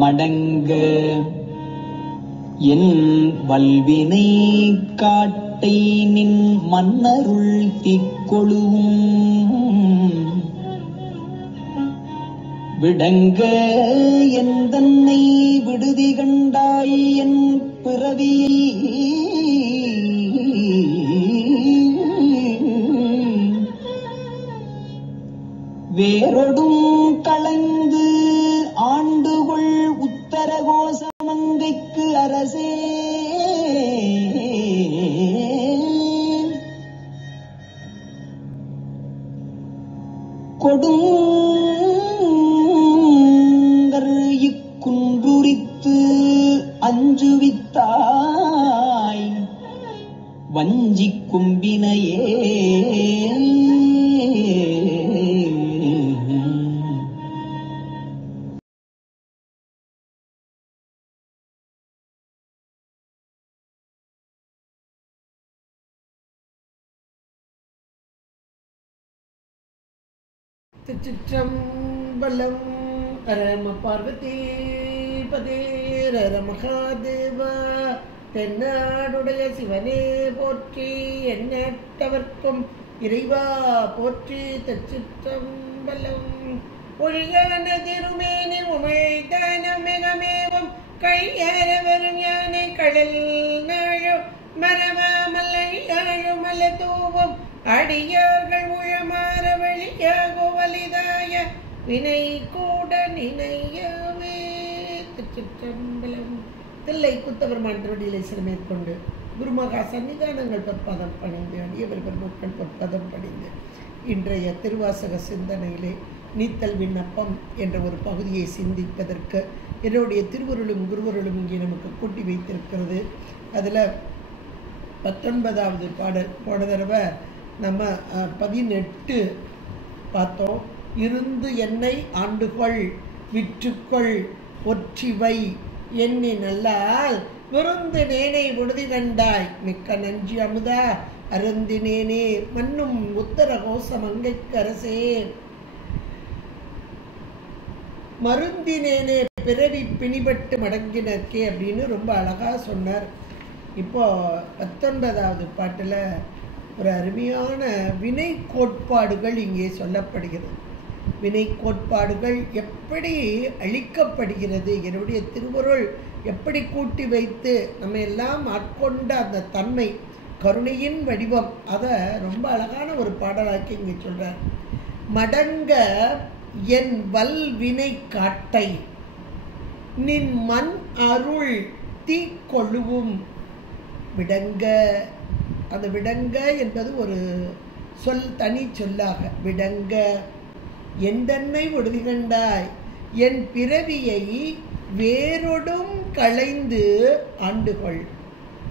மடங்க என் வல்வினை காட்டை நின் மன்னருள் தீக்கொழுவும் விடங்க எந்தன்னை விடுதி கண்டாய் என் பிறவியை வேரொடும் கலந்து ஆண்டுகொள் உத்தரகோசமங்கைக்கு அரசே கொடுங்கர் இக்குன்றுரித்து அஞ்சுவித்தாய் வஞ்சிக் கும்பினையே திருச்சிற்றம்பலம். ரம பார்வதி பதே ரர மகாதேவா. தென்னாடுடைய சிவனே போற்றி, எண்ணற்றவர்க்கும் இறைவா போற்றி. திருச்சிற்றம்பலம். ஒழியான திருமேனி உமிழ்தான மிகமேவும் கையற வரும் யானை கடல் நாழும் மரமாமல்லையாழும் மல தூவும் அடியார்கள் உழமாற வழியாக வலிதாய வினை கூட நினையவே. திருச்சிற்றம்பலம். தில்லை குத்தவர்மான் திருவடிகளை சிறமேற்கொண்டு குருமகா சன்னிதானங்கள் பொற்பதம் பணிந்து அடியவர் பெருமக்கள் பொற்பதம் பணிந்து இன்றைய திருவாசக சிந்தனையிலே நீத்தல் விண்ணப்பம் என்ற ஒரு பகுதியை சிந்திப்பதற்கு என்னுடைய திருவருளும் குருவருளும் இங்கே நமக்கு கூட்டி வைத்திருக்கிறது. அதில் 19வது பாடல். போன தடவை நம்ம 18 பார்த்தோம். இருந்து என்னை ஆண்டுகொள் விற்றுக்கொள் ஒற்றிவை எண்ணி நல்லால் விருந்து நேனை உறுதி கண்டாய் மிக்க நஞ்சி அமுதா அருந்தினேனே மன்னும் உத்தர கோசம் அங்கைக்கு அரசே மருந்தினேனே பிறவி பிணிபட்டு மடங்கினர்க்கே அப்படின்னு ரொம்ப அழகாக சொன்னார். இப்போ 19வது பாட்டில் ஒரு அருமையான வினை கோட்பாடுகள் இங்கே சொல்லப்படுகிறது. வினை கோட்பாடுகள் எப்படி அழிக்கப்படுகிறது, என்னுடைய திருவருள் எப்படி கூட்டி வைத்து நம்ம எல்லாம் ஆட்கொண்ட அந்த தன்மை கருணையின் வடிவம், அதை ரொம்ப அழகான ஒரு பாடலாக்கி இங்கே சொல்கிறார். மடங்க என் வல்வினை காட்டை நின் மண் அருள் தீக்கொழுவும் விடங்க. அந்த விடங்க என்பது ஒரு சொல், தனி சொல்லாக. விடங்க எந்தன்னை ஒடுதி கண்டாய் என் பிறவியை வேரொடும் களைந்து ஆண்டுகொள்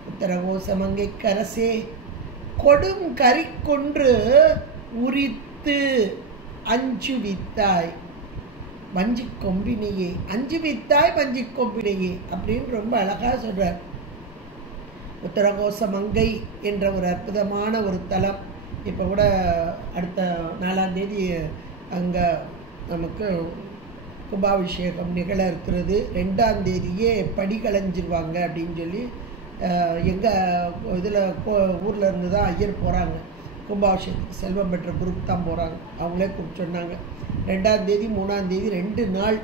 உத்தரகோசமங்கைக்கு அரசே கொடும் கரிக்கொன்று உரித்து அஞ்சுவித்தாய் வஞ்சிக் கொம்பினையே. அஞ்சுவித்தாய் வஞ்சிக் கொம்பினையே அப்படின்னு ரொம்ப அழகாக சொல்கிறார். உத்தரகோசமங்கை என்ற ஒரு அற்புதமான ஒரு தலம். இப்போ கூட அடுத்த 4ஆம் தேதி அங்கே நமக்கு கும்பாபிஷேகம் நிகழ இருக்கிறது. 2ஆம் தேதியே படி களைஞ்சிருவாங்க அப்படின்னு சொல்லி எங்கள் இதில் ஊரில் இருந்து தான் ஐயர் போகிறாங்க கும்பாபிஷேகத்துக்கு. செல்வம் பெற்ற குரூப் தான் போகிறாங்க, அவங்களே கூப்பிட்டு சொன்னாங்க. 2ஆம் தேதி 3ஆம் தேதி 2 நாள்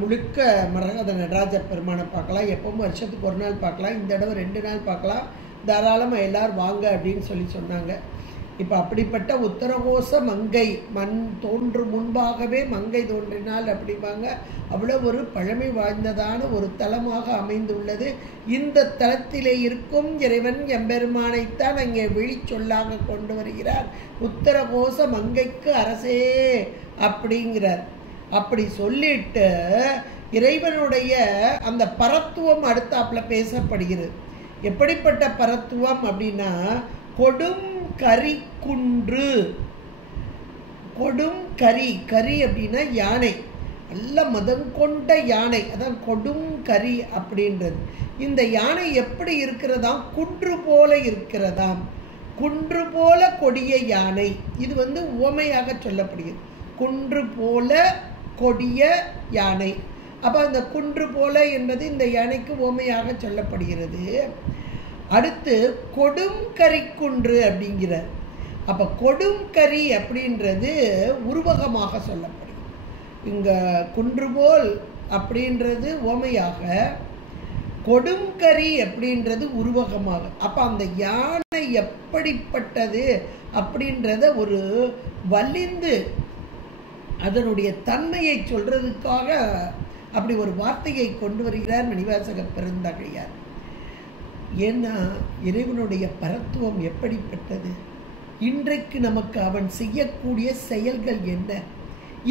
முழுக்க மரகத நடராஜ பெருமானை பார்க்கலாம். எப்பவும் வருஷத்துக்கு ஒரு நாள் பார்க்கலாம், இந்த தடவை 2 நாள் பார்க்கலாம். தாராளமாக எல்லோரும் வாங்க அப்படின்னு சொன்னாங்க. இப்போ அப்படிப்பட்ட உத்தரகோச மங்கை, மண் தோன்று முன்பாகவே மங்கை தோன்றினாள் அப்படிம்பாங்க. அவ்வளோ ஒரு பழமை வாய்ந்ததான ஒரு தலமாக அமைந்துள்ளது. இந்த தலத்திலே இருக்கும் இறைவன் எம்பெருமானைத்தான் அங்கே விழிச்சொல்லாக கொண்டு வருகிறார். உத்தரகோச மங்கைக்கு அரசே அப்படிங்கிறார். அப்படி சொல்லிட்டு இறைவனுடைய அந்த பரத்துவம் அடுத்தாப்புல பேசப்படுகிறது. எப்படிப்பட்ட பரத்துவம் அப்படின்னா கொடும் கரி குன்று. கொடும் கரி, கரி அப்படின்னா யானை, நல்ல மதம் கொண்ட யானை, அதான் கொடும் கரி அப்படின்றது. இந்த யானை எப்படி இருக்கிறதாம்? குன்று போல இருக்கிறதாம். குன்று போல கொடிய யானை. இது உவமையாக சொல்லப்படுகிறது. குன்று போல கொடிய யானை. அப்போ அந்த குன்று போல என்பது இந்த யானைக்கு உவமையாக சொல்லப்படுகிறது. அடுத்து கொடும் கரி குன்று அப்படிங்கிறார். அப்போ கொடும் கரி அப்படின்றது உருவகமாக சொல்லப்படுது. இங்கே குன்று போல் அப்படின்றது உவமையாக, கொடும் கரி அப்படின்றது உருவகமாக. அப்போ அந்த யானை எப்படிப்பட்டது அப்படின்றத ஒரு வலிந்து அதனுடைய தன்மையை சொல்றதுக்காக அப்படி ஒரு வார்த்தையை கொண்டு வருகிறார் மணிவாசக பெருந்தகையார். ஏன்னா இறைவனுடைய பரத்துவம் எப்படிப்பட்டது, இன்றைக்கு நமக்கு அவன் செய்யக்கூடிய செயல்கள் என்ன,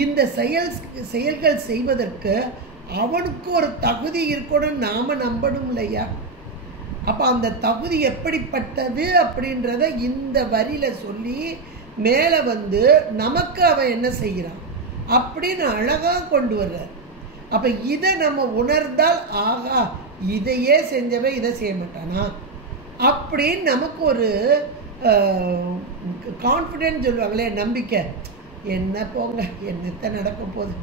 இந்த செயல்கள் செய்வதற்கு அவனுக்கு ஒரு தகுதி இருக்கணும், நாம நம்பணும் இல்லையா? அப்போ அந்த தகுதி எப்படிப்பட்டது அப்படின்றத இந்த வரியில சொல்லி மேலே நமக்கு அவன் என்ன செய்கிறான் அப்படின்னு அழகா கொண்டு வர்றார். அப்போ இதை நம்ம உணர்ந்தால், ஆகா இதையே செஞ்சவன் இதை செய்ய மாட்டானா அப்படின்னு நமக்கு ஒரு கான்ஃபிடென்ஸ் சொல்லுவாங்களே, நம்பிக்கை, என்ன போங்க என்னத்தை நடக்க போகுது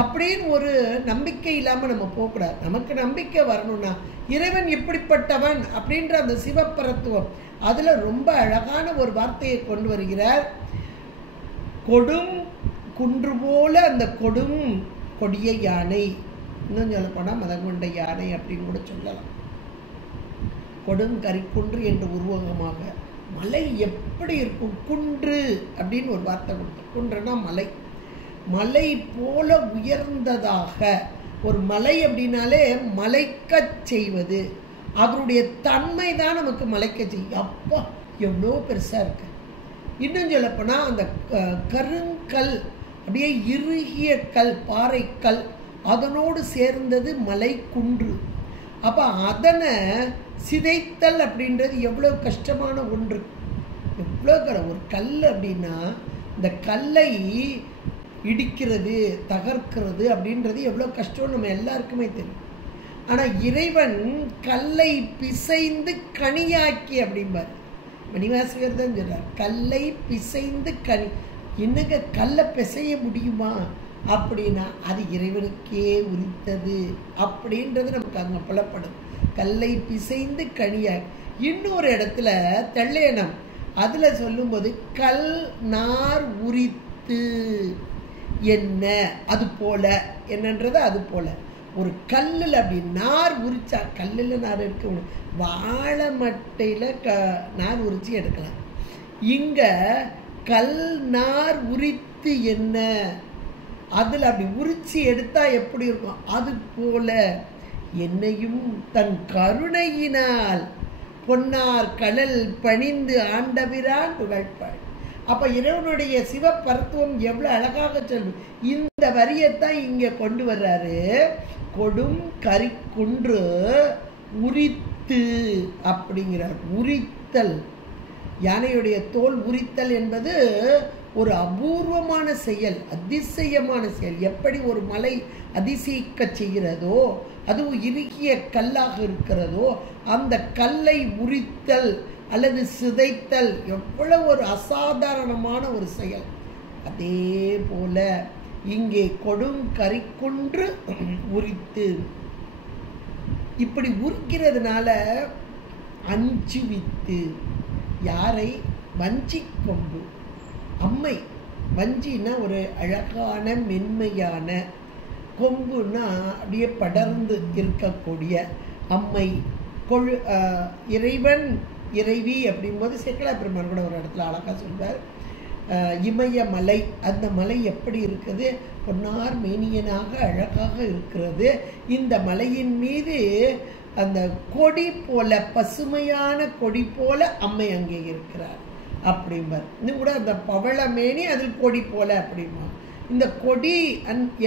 அப்படின்னு ஒரு நம்பிக்கை இல்லாமல் நம்ம போகக்கூடாது. நமக்கு நம்பிக்கை வரணும்னா இறைவன் இப்படிப்பட்டவன் அப்படின்ற அந்த சிவப்பரத்துவம் அதில் ரொம்ப அழகான ஒரு வார்த்தையை கொண்டு வருகிறார். கொடும் குன்று போல அந்த கொடும் கொடிய யானை, இன்னும் சொல்லப்போனால் மதங்கொண்ட யானை அப்படின்னு கூட சொல்லலாம். கொடும் கரிக்குன்று என்று உருவகமாக. மலை எப்படி இருக்கும்? குன்று அப்படின்னு ஒரு வார்த்தை கொடுத்து, குன்றுனா மலை, மலை போல உயர்ந்ததாக. ஒரு மலை அப்படின்னாலே மலைக்க செய்வது, அதனுடைய தன்மை தான் நமக்கு மலைக்க செய்யும். அப்பா எவ்வளோ பெருசாக இருக்கு. இன்னும் சொல்லப்போனால் அந்த கருங்கல், அப்படியே இறுகிய கல், பாறைக்கல், அதனோடு சேர்ந்தது மலை குன்று. அப்போ அதனை சிதைத்தல் அப்படின்றது எவ்வளோ கஷ்டமான ஒன்று. எவ்வளோ ஒரு கல் அப்படின்னா இந்த கல்லை இடிக்கிறது, தகர்க்கிறது அப்படின்றது எவ்வளோ கஷ்டம் நம்ம எல்லாருக்குமே தெரியும். ஆனால் இறைவன் கல்லை பிசைந்து கனியாக்கி அப்படிம்பார். மணிவாசகர் தான் சொல்றார், கல்லை பிசைந்து கனி. என்னங்க கல்லை பிசைய முடியுமா அப்படின்னா அது இறைவனுக்கே உரித்தது அப்படின்றது நமக்கு அங்கே புலப்படும். கல்லை பிசைந்து கனியாக்கி. இன்னொரு இடத்துல தெள்ளையனம் அதில் சொல்லும்போது கல் நார் உரித்து என்ன, அது போல என்னன்றது, அது போல ஒரு கல்லில் அப்படி நார் உரிச்சா, கல்லில் நார் எடுக்க முடியும், வாழை மட்டையில் நார் உரிச்சு எடுக்கலாம். இங்கே கல் நார் உரித்து என்ன, அதில் அப்படி உரிச்சு எடுத்தா எப்படி இருக்கும், அது போல என்னையும் தன் கருணையினால் பொன்னார் கடல் பணிந்து ஆண்டபிரான் புகழ்பாள். அப்போ இறைவனுடைய சிவப்பரத்துவம் எவ்வளோ அழகாக சொல்லும். இந்த வரியத்தான் இங்கே கொண்டு வர்றாரு. கொடும் கரிக்குன்று உரித்து அப்படிங்கிறார். உரித்தல், யானையுடைய தோல் உரித்தல் என்பது ஒரு அபூர்வமான செயல், அதிசயமான செயல். எப்படி ஒரு மலை அதிசயிக்க செய்கிறதோ, அதுவும் இறுகிய கல்லாக இருக்கிறதோ, அந்த கல்லை உரித்தல் அல்லது சிதைத்தல் எவ்வளவு ஒரு அசாதாரணமான ஒரு செயல். அதே போல இங்கே கொடும் கரிக்குன்று உரித்து, இப்படி உரிக்கிறதுனால அஞ்சுவித்து, யாரை? வஞ்சி கொம்பு, அம்மை. வஞ்சின்னா ஒரு அழகான மென்மையான, கொம்புன்னா அப்படியே படர்ந்து இருக்கக்கூடிய அம்மை. இறைவன் இறைவி அப்படிங்கும்போது சேக்கலா பெருமான் கூட ஒரு இடத்துல அழகாக சொல்வார். இமய மலை, அந்த மலை எப்படி இருக்குது? பொன்னார் மேனியனாக அழகாக இருக்கிறது. இந்த மலையின் மீது அந்த கொடி போல, பசுமையான கொடி போல அம்மை அங்கே இருக்கிறார் அப்படிம்பார். இன்னும் கூட அந்த பவளமேனி அதில் கொடி போல அப்படிம்பா. இந்த கொடி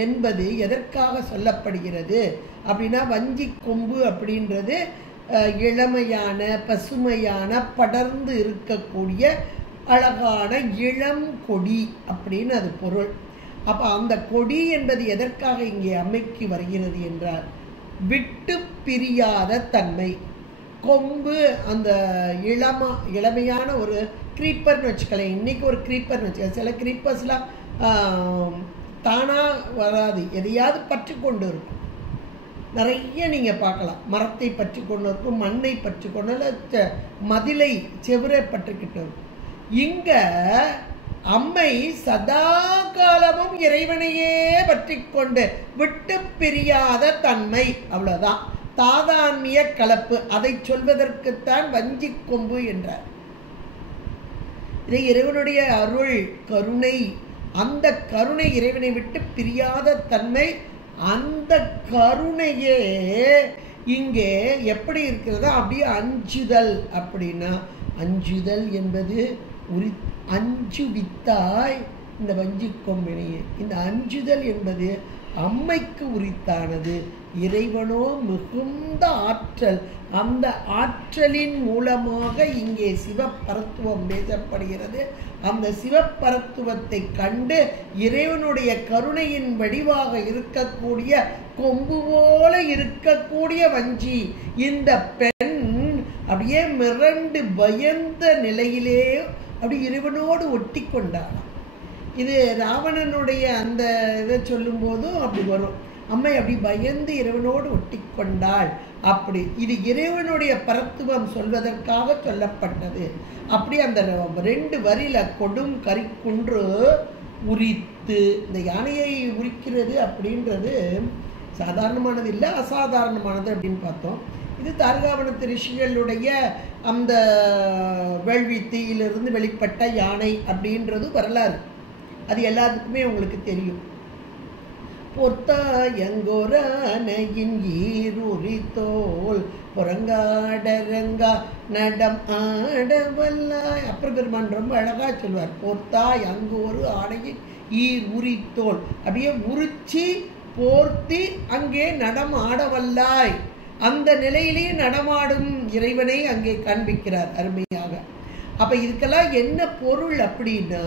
என்பது எதற்காக சொல்லப்படுகிறது அப்படின்னா, வஞ்சி கொம்பு அப்படின்றது இளமையான பசுமையான படர்ந்து இருக்கக்கூடிய அழகான இளம் கொடி அப்படின்னு அது பொருள். அப்போ அந்த கொடி என்பது எதற்காக இங்கே அம்மைக்கு வருகிறது என்றால் விட்டு பிரியாத தன்மை. கொம்பு அந்த இளமையான ஒரு க்ரீப்பர்னு வச்சுக்கலாம். இன்னைக்கு ஒரு க்ரீப்பர்னு வச்சுக்கலாம். சில க்ரீப்பர்ஸ்லாம் தானாக வராது, எதையாவது பற்றி கொண்டு இருக்கும். நிறைய நீங்கள் பார்க்கலாம், மரத்தை பற்றி கொண்டு இருக்கும், மண்ணை பற்றி கொண்டு, மதிலை செவரை பற்றிக்கிட்டு இருக்கும். இங்கே அம்மை சதா காலமும் இறைவனையே பற்றி கொண்டு விட்டு பிரியாத தன்மை, அவ்வளோதான். தாதான்மிய கலப்பு, அதை சொல்வதற்குத்தான் வஞ்சி கொம்பு என்றார். இதை இறைவனுடைய அருள் கருணை, அந்த கருணை இறைவனை விட்டு பிரியாத தன்மை. அந்த கருணையே இங்கே எப்படி இருக்கிறதோ அப்படியே அஞ்சுதல். அப்படின்னா அஞ்சுதல் என்பது அஞ்சு வித்தாய் இந்த வஞ்சி கொம்பினையே. இந்த அஞ்சுதல் என்பது அம்மைக்கு உரித்தானது. இறைவனோ மிகுந்த ஆற்றல், அந்த ஆற்றலின் மூலமாக இங்கே சிவப்பரத்துவம் பேசப்படுகிறது. அந்த சிவப்பரத்துவத்தை கண்டு இறைவனுடைய கருணையின் வடிவாக இருக்கக்கூடிய கொம்பு போல இருக்கக்கூடிய வஞ்சி இந்த பெண் அப்படியே மிரண்டு பயந்த நிலையிலே அப்படி இறைவனோடு ஒட்டி கொண்டாளாம். இது ராவணனுடைய அந்த இதை சொல்லும் போதும் அப்படி வரும். அம்மை அப்படி பயந்து இறைவனோடு ஒட்டி கொண்டாள். அப்படி இது இறைவனுடைய பரத்துவம் சொல்வதற்காக சொல்லப்பட்டது. அப்படி அந்த 2 வரியில கொடும் கரிக்குன்று உரித்து, இந்த யானையை உரிக்கிறது அப்படின்றது சாதாரணமானது இல்லை, அசாதாரணமானது அப்படின்னு பார்த்தோம். இது தார்காவனத்து ரிஷிகளுடைய அந்த வேள்வி தீயிலிருந்து வெளிப்பட்ட யானை அப்படின்றது வரலாறு. அது எல்லாத்துக்குமே உங்களுக்கு தெரியும். பொத்தாயங்கோரானையின் ஈருரி தோல் புறங்காடரங்கா நடம் ஆடவல்லாய். அப்பர் பெருமான் ரொம்ப அழகா சொல்வார். பொத்தாய் அங்கு ஒரு ஆடையின் ஈர் உரித்தோல், அப்படியே உரிச்சி போர்த்தி அங்கே நடம் ஆடவல்லாய். அந்த நிலையிலேயே நடமாடும் இறைவனை அங்கே காண்பிக்கிறார் அருமையாக. அப்ப இதுக்கெல்லாம் என்ன பொருள் அப்படின்னா,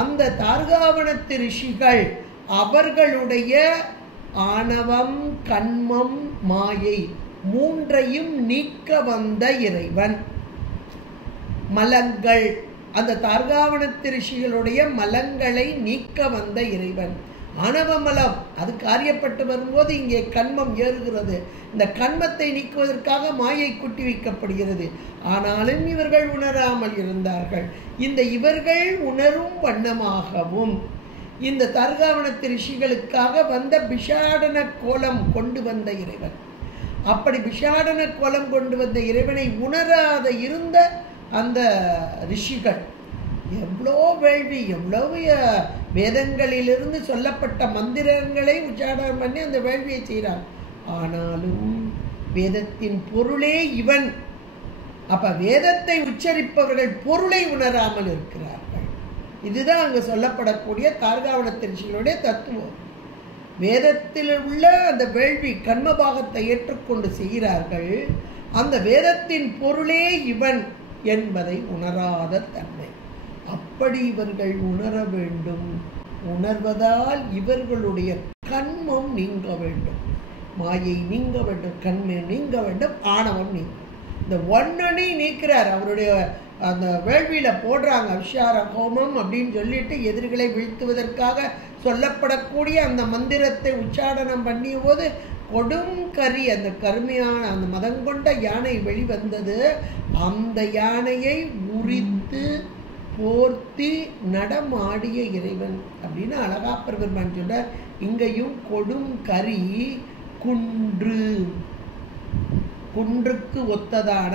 அந்த தார்காவனத்து ரிஷிகள் அவர்களுடைய ஆணவம் கண்மம் மாயை 3ஐயும் நீக்க வந்த இறைவன். மலங்கள், அந்த தார்காவனத்து ரிஷிகளுடைய மலங்களை நீக்க வந்த இறைவன். ஆணவமலம் அது காரியப்பட்டு வரும்போது இங்கே கண்மம் ஏறுகிறது. இந்த கண்மத்தை நீக்குவதற்காக மாயை குட்டி வைக்கப்படுகிறது. ஆனாலும் இவர்கள் உணராமல் இருந்தார்கள். இந்த இவர்கள் உணரும் வண்ணமாகவும் இந்த தார்காவனத்து ரிஷிகளுக்காக வந்த பிஷாடன கோலம் கொண்டு வந்த இறைவன். அப்படி பிஷாடன கோலம் கொண்டு வந்த இறைவனை உணராத இருந்த அந்த ரிஷிகள் எவ்வளோ வேள்வி, எவ்வளவு வேதங்களிலிருந்து சொல்லப்பட்ட மந்திரங்களை உச்சாரணம் பண்ணி அந்த வேள்வியை செய்கிறார். ஆனாலும் வேதத்தின் பொருளே இவன். அப்ப வேதத்தை உச்சரிப்பவர்கள் பொருளை உணராமல் இருக்கிறார்கள். இதுதான் அங்கு சொல்லப்படக்கூடிய தார்காவனத்து ரிஷிகளுடைய தத்துவம். வேதத்தில் உள்ள அந்த வேள்வி கர்மபாகத்தை ஏற்றுக்கொண்டு செய்கிறார்கள். அந்த வேதத்தின் பொருளே இவன் என்பதை உணராத தன்மை. அப்படி இவர்கள் உணர வேண்டும். உணர்வதால் இவர்களுடைய கண்மம் நீங்க வேண்டும், மாயை நீங்க வேண்டும், கண்மம் நீங்க வேண்டும், ஆணவம் நீங்க. இந்த ஒன்னனை நீக்கிறார். அவருடைய அந்த வேள்வியில போடுறாங்க அவிஷார ஹோமம் அப்படின்னு சொல்லிட்டு எதிரிகளை வீழ்த்துவதற்காக சொல்லப்படக்கூடிய அந்த மந்திரத்தை உச்சாடனம் பண்ணிய போது கொடும் கரி, அந்த கருமையான அந்த மதங்கொண்ட யானை வெளிவந்தது. அந்த யானையை உரித்து போர்த்தி நடமாடிய இறைவன் அப்படின்னு அழகா பெருமான் சொல்றார். இங்கேயும் கொடும் கரி குன்று, குன்றுக்கு ஒத்ததான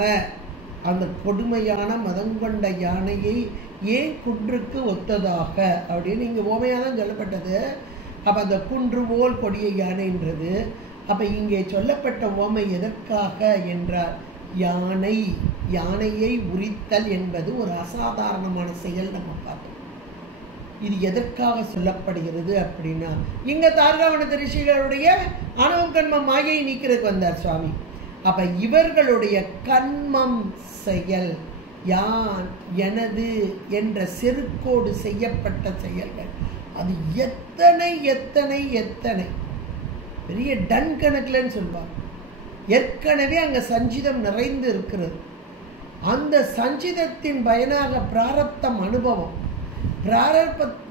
அந்த கொடுமையான மதங்கொண்ட யானையை ஏன் குன்றுக்கு ஒத்ததாக அப்படின்னு இங்கே ஓமையாக தான் சொல்லப்பட்டது. அப்போ அந்த குன்று போல் கொடிய யானைன்றது. அப்போ இங்கே சொல்லப்பட்ட ஓமை எதற்காக என்றால், யானையை உரித்தல் என்பது ஒரு அசாதாரணமான செயல். நம்ம பார்த்தோம். இது எதற்காக சொல்லப்படுகிறது அப்படின்னா, இங்க தார்காவனத்து ரிஷிகளுடைய ஆணவம் கண்ம மாயை நீக்கிறதுக்கு வந்தார் சுவாமி. அப்ப இவர்களுடைய கண்மம் செயல், யான் எனது என்ற செருக்கோடு செய்யப்பட்ட செயல்கள், அது எத்தனை எத்தனை எத்தனை பெரிய டன் கணக்கில்னு சொல்வாங்க. ஏற்கனவே அங்க சஞ்சிதம் நிறைந்து இருக்கிறது. அந்த சஞ்சிதத்தின் பயனாக பிராரப்தம் அனுபவம்,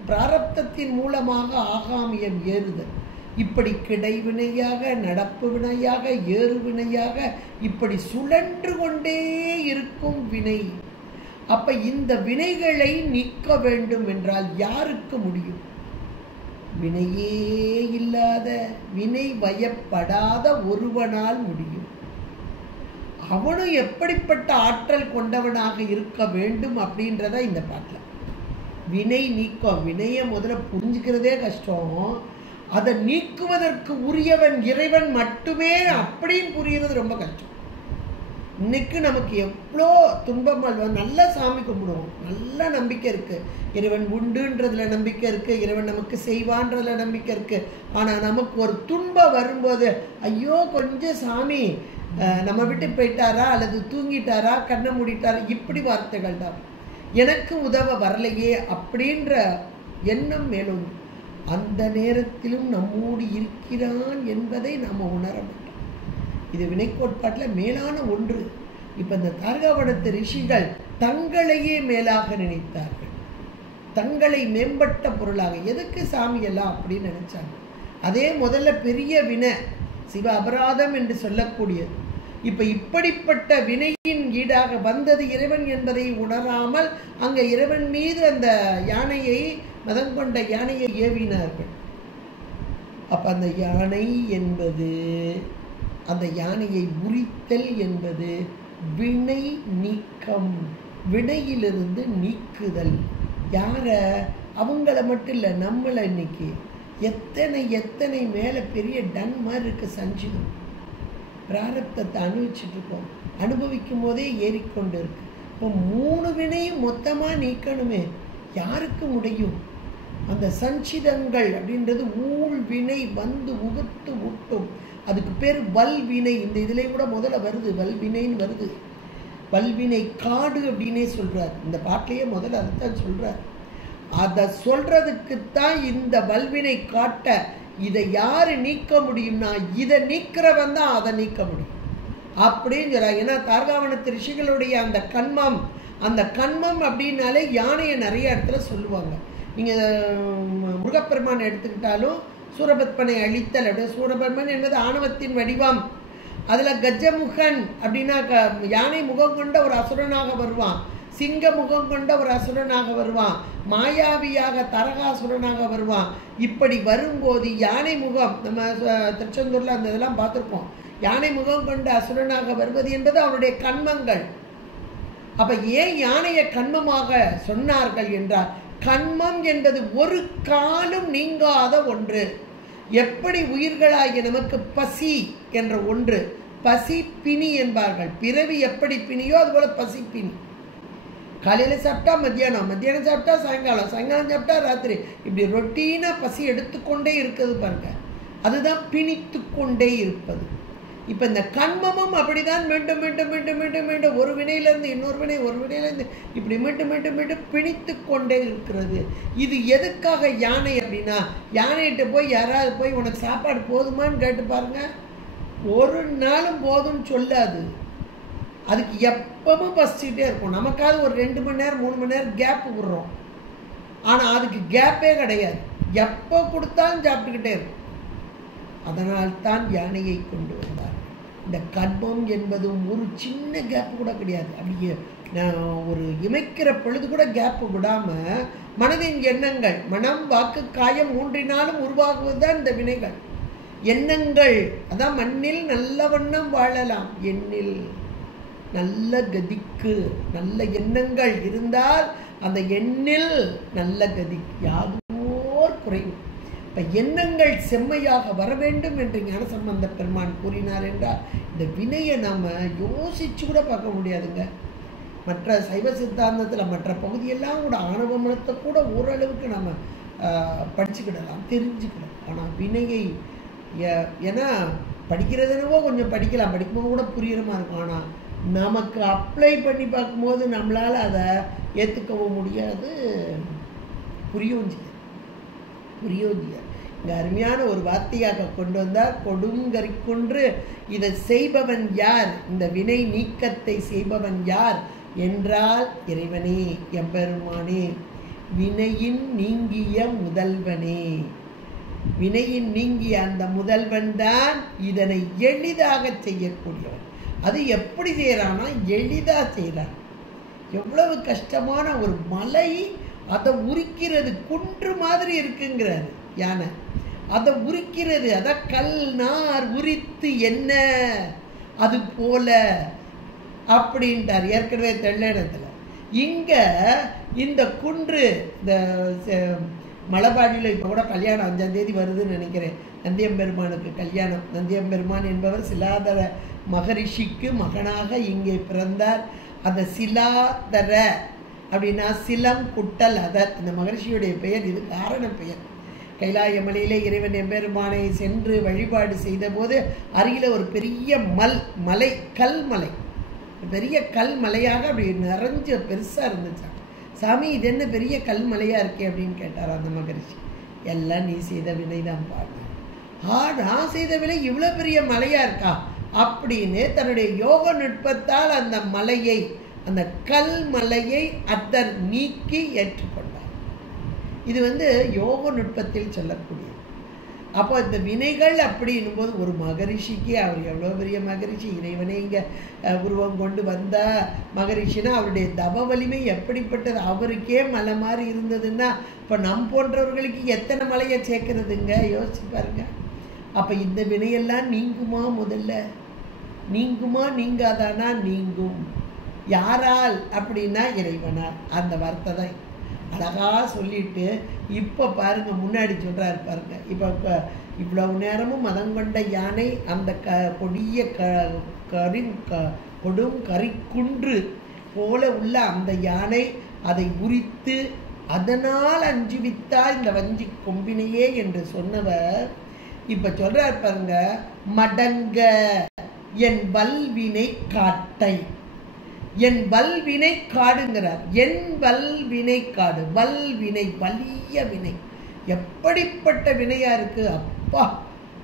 பிராரப்தத்தின் மூலமாக ஆகாமியம் ஏறுதல், இப்படி கிடைவினையாக, நடப்பு வினையாக, ஏறு வினையாக, இப்படி சுழன்று கொண்டே இருக்கும் வினை. அப்ப இந்த வினைகளை நீக்க வேண்டும் என்றால் யாருக்கு முடியும்? வினையே இல்லாத, வினை வயப்படாத ஒருவனால் முடியும். அவனும் எப்படிப்பட்ட ஆற்றல் கொண்டவனாக இருக்க வேண்டும் அப்படின்றத இந்த பாட்டில். வினை நீக்கம், வினையை முதல்ல புரிஞ்சுக்கிறதே கஷ்டம், அதை நீக்குவதற்கு உரியவன் இறைவன் மட்டுமே அப்படின்னு புரிகிறது ரொம்ப கஷ்டம். இன்னைக்கு நமக்கு எவ்வளோ துன்பங்கள், நல்ல சாமி கும்பிடுவோம், நல்ல நம்பிக்கை இருக்கு, இறைவன் உண்டுன்றதுல நம்பிக்கை இருக்கு, இறைவன் நமக்கு செய்வான்றதுல நம்பிக்கை இருக்கு. ஆனால் நமக்கு ஒரு துன்பம் வரும்போது, ஐயோ கொஞ்சம் சாமி நம்ம விட்டு போயிட்டாரா, அல்லது தூங்கிட்டாரா, கண்ணை மூடிட்டாரா, இப்படி வார்த்தைகள் தான். எனக்கு உதவ வரலையே அப்படின்ற எண்ணம் மேலும் அந்த நேரத்திலும் நம்மோடு இருக்கிறான் என்பதை நாம் உணர மாட்டோம். இது வினைக்கோட்பாட்டில் மேலான ஒன்று. இப்போ இந்த தார்காவனத்து ரிஷிகள் தங்களையே மேலாக நினைத்தார்கள், தங்களை மேம்பட்ட பொருளாக. எதுக்கு சாமி எல்லாம் அப்படின்னு நினைச்சாங்க. அதே முதல்ல பெரிய வினை சிவ அபராதம் என்று சொல்லக்கூடியது. இப்ப இப்படிப்பட்ட வினையின் ஈடாக வந்தது இறைவன் என்பதை உணராமல் அங்க இறைவன் மீது அந்த யானையை, மதம் கொண்ட யானையை ஏவினார்கள். அப்ப அந்த யானை என்பது, அந்த யானையை உரித்தல் என்பது வினை நீக்கம், வினையிலிருந்து நீக்குதல். யார? அவங்கள மட்டும் இல்லை, நம்மளை. இன்னைக்கு எத்தனை எத்தனை மேலே பெரிய டன் மாதிரி இருக்கு சஞ்சிதம். பிராரப்தத்தை அனுபவிச்சுட்டு இருக்கோம், அனுபவிக்கும் போதே ஏறிக்கொண்டு இருக்கு. இப்போ 3 வினையும் மொத்தமாக நீக்கணுமே, யாருக்கு முடியும்? அந்த சஞ்சிதங்கள் அப்படின்றது ஊழ் வினை வந்து உகுத்து ஊட்டும். அதுக்கு பேர் வல்வினை. இந்த இதிலே கூட முதல்ல வருது, வல்வினைன்னு வருது. வல்வினை காடு அப்படின்னே சொல்றார். இந்த பாட்டிலேயே முதல்ல அதுதான் சொல்றார். அதை சொல்றதுக்குத்தான் இந்த வல்வினை காட்ட, இதை யாரு நீக்க முடியும்னா இதை நீக்கிறவன் தான் அதை நீக்க முடியும் அப்படின்னு சொல்றாங்க. ஏன்னா தார்காவனத்து ரிஷிகளுடைய அந்த கண்மம், அந்த கண்மம் அப்படின்னாலே யானையை நிறைய இடத்துல சொல்லுவாங்க. நீங்க முருகப்பெருமான் எடுத்துக்கிட்டாலும் சூரபத்மனை அழித்தல் அப்படியே, சூரபத்மன் என்பது ஆணவத்தின் வடிவம். அதுல கஜமுகன் அப்படின்னா யானை முகம் கொண்ட ஒரு அசுரனாக வருவான், சிங்க முகம் கொண்ட ஒரு அசுரனாக வருவான், மாயாவியாக தரகாசுரனாக வருவான். இப்படி வரும்போது யானை முகம், நம்ம திருச்செந்தூர்ல அந்த இதெல்லாம் பார்த்துருப்போம், யானை முகம் கொண்ட அசுரனாக வருவது என்பது அவனுடைய கண்மங்கள். அப்ப ஏன் யானையை கண்மமாக சொன்னார்கள் என்றால், கண்மம் என்பது ஒரு காலும் நீங்காத ஒன்று. எப்படி உயிர்களாகிய நமக்கு பசி என்ற ஒன்று, பசி பிணி என்பார்கள். பிறவி எப்படி பிணியோ அதுபோல பசி பிணி. காலையில் சாப்பிட்டா மத்தியானம், மத்தியானம் சாப்பிட்டா சாயங்காலம், சாயங்காலம் சாப்பிட்டா ராத்திரி, இப்படி ரொட்டீனாக பசி எடுத்துக்கொண்டே இருக்குது பாருங்க. அதுதான் பிணித்து கொண்டே இருப்பது. இப்போ இந்த கண்மமும் அப்படிதான் மீண்டும் மீண்டும் மீண்டும் மீண்டும் மீண்டும் ஒரு வினையிலேருந்து இன்னொரு வினை, ஒரு வினையிலேருந்து இப்படி மீண்டும் மீண்டும் மீண்டும் பிணித்து கொண்டே இருக்கிறது. இது எதுக்காக யானை அப்படின்னா, யானைகிட்ட போய் யாராவது போய் உனக்கு சாப்பாடு போதுமான்னு கேட்டு பாருங்க, ஒரு நாளும் போதும்னு சொல்லாது. அதுக்கு எப்பவும் பசிச்சுக்கிட்டே இருக்கும். நமக்காவது ஒரு 2 மணி நேரம் 3 மணி நேரம் கேப் விடுறோம், ஆனால் அதுக்கு கேப்பே கிடையாது, எப்போ கொடுத்தாலும் சாப்பிட்டுக்கிட்டே இருக்கும். அதனால்தான் யானையை கொண்டு வந்தார். இந்த கர்மம் என்பதும் ஒரு சின்ன கேப் கூட கிடையாது. அப்படியே ஒரு இமைக்கிற பொழுது கூட கேப் விடாம மனதின் எண்ணங்கள், மனம் வாக்கு காயம் 3னாலும் உருவாகுவதுதான் இந்த வினைகள். எண்ணங்கள், அதான் மண்ணில் நல்ல வண்ணம் வாழலாம், எண்ணில் நல்ல கதிக்கு. நல்ல எண்ணங்கள் இருந்தால் அந்த எண்ணில் நல்ல கதி யாதோர் குறைவு. இப்போ எண்ணங்கள் செம்மையாக வர வேண்டும் என்று ஞானசம்பந்த பெருமான் கூறினார் என்றால், இந்த வினையை நாம் யோசிச்சு கூட பார்க்க முடியாதுங்க. மற்ற சைவ சித்தாந்தத்தில் மற்ற பகுதியெல்லாம் கூட ஆணவ மனத்தை கூட ஓரளவுக்கு நம்ம படிச்சுக்கிடலாம், தெரிஞ்சுக்கலாம். ஆனால் வினையை, ஏன்னா படிக்கிறதுனவோ கொஞ்சம் படிக்கலாம், படிக்கும்போது கூட புரியுற மாதிரி இருக்கும். ஆனால் நமக்கு அப்ளை பண்ணி பார்க்கும்போது நம்மளால் அதை ஏற்றுக்கவும் முடியாது, புரியவும் செய்யாது. இங்கே அருமையான ஒரு வார்த்தையாக கொண்டு வந்தார். கொடுங்கரிக்குன்று இதை செய்பவன் யார், இந்த வினை நீக்கத்தை செய்பவன் யார் என்றால் இறைவனே, எம்பெருமானே, வினையின் நீங்கிய முதல்வனே. வினையின் நீங்கிய அந்த முதல்வன் தான் இதனை எளிதாக செய்யக்கூடியவன். அது எப்படி செய்யறான்னா எளிதாக செய்யறான். எவ்வளவு கஷ்டமான ஒரு மலை, அதை உரிக்கிறது குன்று மாதிரி இருக்குங்கிறாரு யானை. அதை உரிக்கிறது, அதை கல் நார் உரித்து என்ன அது போல அப்படின்ட்டார் ஏற்கனவே தெள்ளடத்தில். இங்க இந்த குன்று, இந்த மலைபாடியில் இப்போ கூட கல்யாணம் 5ஆம் தேதி வருதுன்னு நினைக்கிறேன், நந்தியம்பெருமானுக்கு கல்யாணம். நந்தியம்பெருமான் என்பவர் சிலாதர மகரிஷிக்கு மகனாக இங்கே பிறந்தார். அந்த சிலாதர அப்படின்னா சிலம் குட்டல் அதர், இந்த மகரிஷியுடைய பெயர், இது காரண பெயர். கைலாய மலையிலே இறைவன் எம்பெருமானை சென்று வழிபாடு செய்த போது அருகில ஒரு பெரிய மலை, கல்மலை, பெரிய கல்மலையாக அப்படி நிறைஞ்ச பெருசாக இருந்துச்சான். சாமி இது என்ன பெரிய கல்மலையாக இருக்கே அப்படின்னு கேட்டார் அந்த மகரிஷி. எல்லாம் நீ செய்த வினை தான் பாடினார். நான் செய்த வினை இவ்வளோ பெரிய மலையாக இருக்கா அப்படின்னு தன்னுடைய யோக நுட்பத்தால் அந்த மலையை, அந்த கல்மலையை அத்தர் நீக்கி ஏற்றுக்கொண்டார். இது யோக நுட்பத்தில் சொல்லக்கூடியது. அப்போ இந்த வினைகள் அப்படின்னும் போது ஒரு மகரிஷிக்கு, அவர் எவ்வளோ பெரிய மகரிஷி, இறைவனை இங்கே உருவம் கொண்டு வந்த மகரிஷினா அவருடைய தவ வலிமை எப்படிப்பட்டது, அவருக்கே மலை மாதிரி இருந்ததுன்னா இப்போ நம் போன்றவர்களுக்கு எத்தனை மலையை சேர்க்கறதுங்க, யோசிச்சு பாருங்க. அப்போ இந்த வினையெல்லாம் நீங்குமா, முதல்ல நீங்குமா நீங்காதானா, நீங்கும். யாரால் அப்படின்னா இறைவனால். அந்த வார்த்தை தான் அழகா சொல்லிட்டு இப்போ பாருங்க முன்னாடி சொல்றாரு பாருங்க. இப்போ இவ்வளவு நேரமும் மதம் கொண்ட யானை அந்த கொடிய கொடும் கரிக்குன்று போல உள்ள அந்த யானை அதை உரித்து அதனால் அஞ்சுவித்தா இந்த வஞ்சி கொம்பினையே என்று சொன்னவர் இப்ப சொல்றார் பாருங்க, மடங்க என் வல்வினை காட்டை. என் வல்வினை காடுங்கிறார். என் வல்வினை காடு, வல்வினை வலிய வினை. எப்படிப்பட்ட வினையா இருக்கு அப்பா!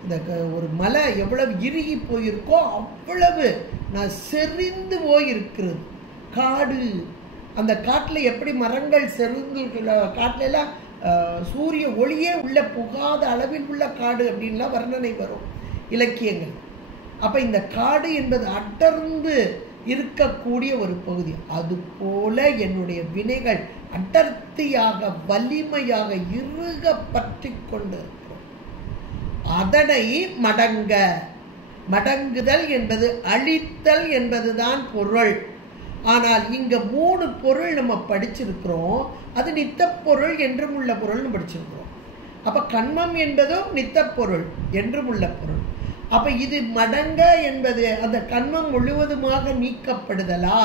இந்த ஒரு மலை எவ்வளவு இறுகி போயிருக்கோ அவ்வளவு நான் செறிந்து போயிருக்கிறது. காடு, அந்த காட்டில் எப்படி மரங்கள் செறிந்து, காட்டில எல்லாம் சூரிய ஒளியே உள்ள புகாத அளவில் உள்ள காடு அப்படின்லாம் வர்ணனை வரும் இலக்கியங்கள். அப்ப இந்த காடு என்பது அடர்ந்து இருக்கக்கூடிய ஒரு பகுதி. அது போல என்னுடைய வினைகள் அடர்த்தியாக வலிமையாக இறுக பற்றி கொண்டு இருக்கிறோம். அதனை மடங்க, மடங்குதல் என்பது அழித்தல் என்பதுதான் பொருள். ஆனால் இங்க 3 பொருள் நம்ம படிச்சிருக்கிறோம். அது நித்த பொருள் என்றும் உள்ள பொருள்னு படிச்சிருக்கிறோம். அப்ப கண்மம் என்பதும் நித்த பொருள் என்றும் உள்ள பொருள். அப்ப இது மடங்க என்பது அந்த கண்மம் முழுவதுமாக நீக்கப்படுதலா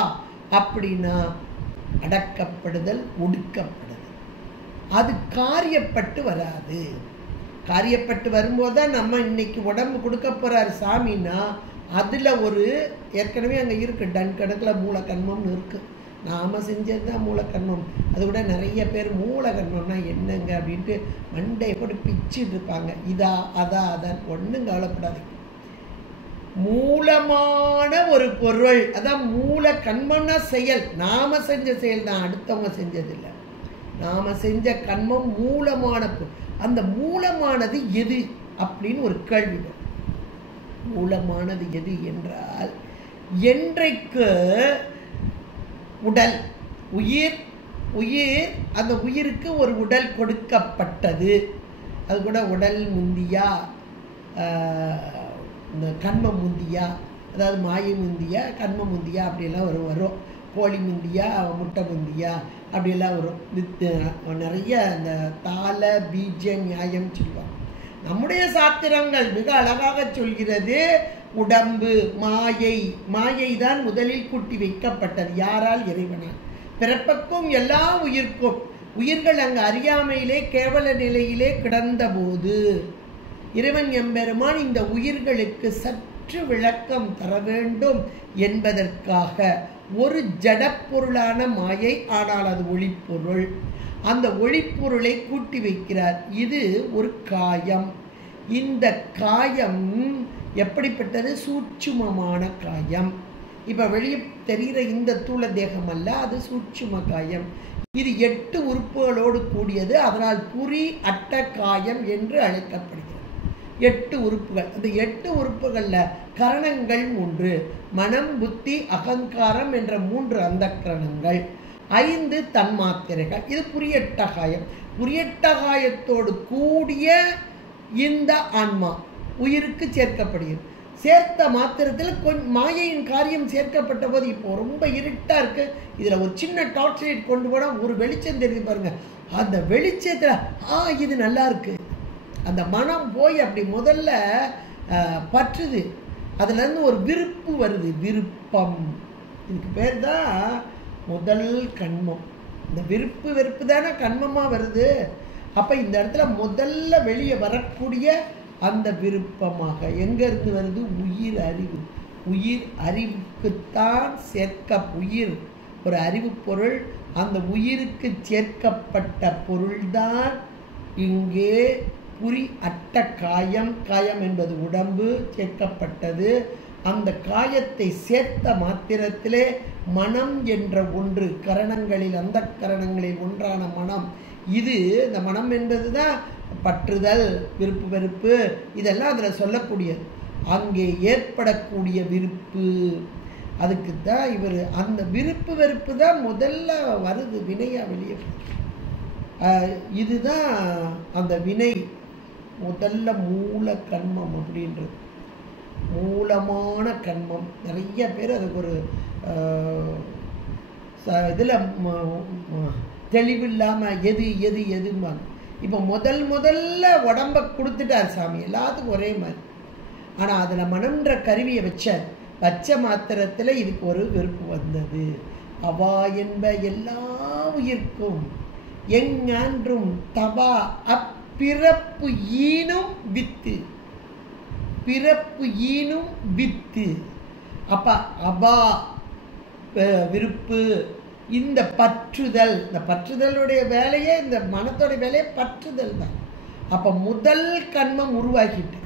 அப்படின்னா அடக்கப்படுதல், ஒடுக்கப்படுதல். அது காரியப்பட்டு வராது. காரியப்பட்டு வரும்போதுதான் நம்ம இன்னைக்கு உடம்பு கொடுக்க போறாரு சாமின்னா அதுல ஒரு ஏற்கனவே அங்க இருக்கு, டன் கணக்கில் மூலக்கண்மம்னு இருக்கு. நாம செஞ்சதுதான் மூலக்கண்மம். அது கூட நிறைய பேர் மூலக்கண்மம்னா என்னங்க அப்படின்ட்டு மண்டையை போட்டு பிச்சுட்டு இருப்பாங்க. இதா அதா அதான், ஒன்றும் கவலைப்படாது. மூலமான ஒரு பொருள், அதான் மூல கண்மம்னா செயல். நாம செஞ்ச செயல் தான், அடுத்தவங்க செஞ்சதில்லை. நாம செஞ்ச கண்மம் மூலமான பொருள். அந்த மூலமானது எது அப்படின்னு ஒரு கேள்வி வரும். மூலமானது எது என்றால், என்றைக்கு உடல், உயிர், அந்த உயிருக்கு ஒரு உடல் கொடுக்கப்பட்டது. அது கூட உடல் முந்தியா, இந்த கண்மம் முந்தியா, அதாவது மாயை முந்தியா, கண்மம் முந்தியா அப்படியெல்லாம் வரும். கோழி முந்தியா, முட்டை முந்தியா அப்படியெல்லாம் வரும். நிறைய அந்த தாள பீஜ நியாயம் சொல்லுவாங்க. நம்முடைய சாத்திரங்கள் மிக அழகாக சொல்கிறது, உடம்பு மாயை தான் முதலில் கூட்டி வைக்கப்பட்டது. யாரால்? இறைவனால். பிறப்புக்கும் எல்லா உயிர்க்கும், உயிர்கள் அங்கு அறியாமையிலே கேவல நிலையிலே கிடந்த போது இறைவன் எம்பெருமான் இந்த உயிர்களுக்கு சற்று விளக்கம் தர வேண்டும் என்பதற்காக ஒரு ஜடப்பொருளான மாயை, ஆனால் அது ஒளிப்பொருள், அந்த ஒளிப்பொருளை கூட்டி வைக்கிறார். இது ஒரு காயம். இந்த காயம் எப்படிப்பட்டது? சூட்சுமமான காயம். இப்போ வெளியே தெரிகிற இந்த தூள தேகம் அல்ல, அது சூட்சும காயம். இது 8 உறுப்புகளோடு கூடியது. அதனால் புரி அட்ட காயம் என்று அழைக்கப்படுகிறது. 8 உறுப்புகள். அந்த 8 உறுப்புகளில் கரணங்கள் 3, மனம், புத்தி, அகங்காரம் என்ற 3 அந்த கரணங்கள், 5 தன்மாத்திரைகள். இது புரியட்டகாயம். புரியட்டகாயத்தோடு கூடிய இந்த ஆன்மா உயிருக்கு சேர்க்கப்படுகிறது. சேர்த்த மாத்திரத்தில் கொஞ்சம் மாயையின் காரியம் சேர்க்கப்பட்ட போது, இப்போ ரொம்ப இருட்டாக இருக்குது, இதில் ஒரு சின்ன டார்ச் லைட் கொண்டு போனால் ஒரு வெளிச்சம் தெரியுது பாருங்க. அந்த வெளிச்சத்தில் இது நல்லா இருக்கு, அந்த மனம் போய் அப்படி முதல்ல பற்றுது. அதுலேருந்து ஒரு விருப்பு வருது, விருப்பம். இதுக்கு பேர் தான் முதல் கண்மம். இந்த விருப்பு வெறுப்பு தானே கண்மமாக வருது. அப்போ இந்த இடத்துல முதல்ல வெளியே வரக்கூடிய அந்த விருப்பமாக எங்கேருந்து வருது? உயிர் அறிவு. உயிர் அறிவுக்குத்தான் உயிர் ஒரு அறிவு பொருள். அந்த உயிருக்கு சேர்க்கப்பட்ட பொருள்தான் இங்கே புரி அட்ட காயம். காயம் என்பது உடம்பு, சேர்க்கப்பட்டது. அந்த காயத்தை சேர்த்த மாத்திரத்திலே மனம் என்ற ஒன்று, கரணங்களில் அந்த கரணங்களில் ஒன்றான மனம். இந்த மனம் என்பது தான் பற்றுதல், விருப்பு வெறுப்பு, இதெல்லாம் அதில் சொல்லக்கூடியது. அங்கே ஏற்படக்கூடிய விருப்பு, அதுக்கு தான் இவர் அந்த விருப்பு வெறுப்பு தான் முதல்ல வருது, வினையாக வெளியே. இதுதான் அந்த வினை முதல்ல மூல கண்மம் அப்படின்றது. மூலமான கண்மம். நிறைய பேர் அதுக்கு ஒரு இதில் தெளிவில்லாமல் எதும்பாங்க. இப்போ முதல்ல உடம்பை கொடுத்துட்டார் சாமி, எல்லாத்துக்கும் ஒரே மாதிரி. ஆனால் அதில் மனம்ன்ற கருவியை வச்ச மாத்திரத்தில் இதுக்கு ஒரு வெறுப்பு வந்தது. அவா என்ப எல்லா உயிர்க்கும் எங்கான்றும் தவா அப்பிறப்பு ஈனும் வித்து. பிறப்பு ஈனும் வித்து. அப்ப அவா விருப்பு, இந்த பற்றுதல், இந்த பற்றுதலுடைய வேலையே, இந்த மனத்தோடைய வேலையே பற்றுதல் தான். அப்போ முதல் கண்மம் உருவாக்கிட்டு,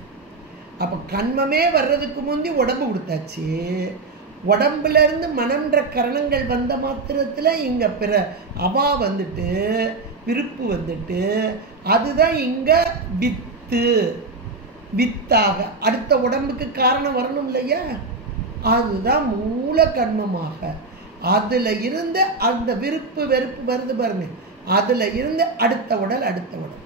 அப்போ கண்மமே வர்றதுக்கு முந்தி உடம்பு கொடுத்தாச்சு. உடம்புல இருந்து மனம்ன்ற கரணங்கள் வந்த மாத்திரத்தில் இங்கே அவா வந்துட்டு, விருப்பு வந்துட்டு, அதுதான் இங்கே வித்து. வித்தாக அடுத்த உடம்புக்கு காரணம் வரணும் இல்லையா? அதுதான் மூல கண்மமாக. அதில் இருந்து அந்த விருப்பு வெறுப்பு வருது பாருங்க, அதில் இருந்து அடுத்த உடல்.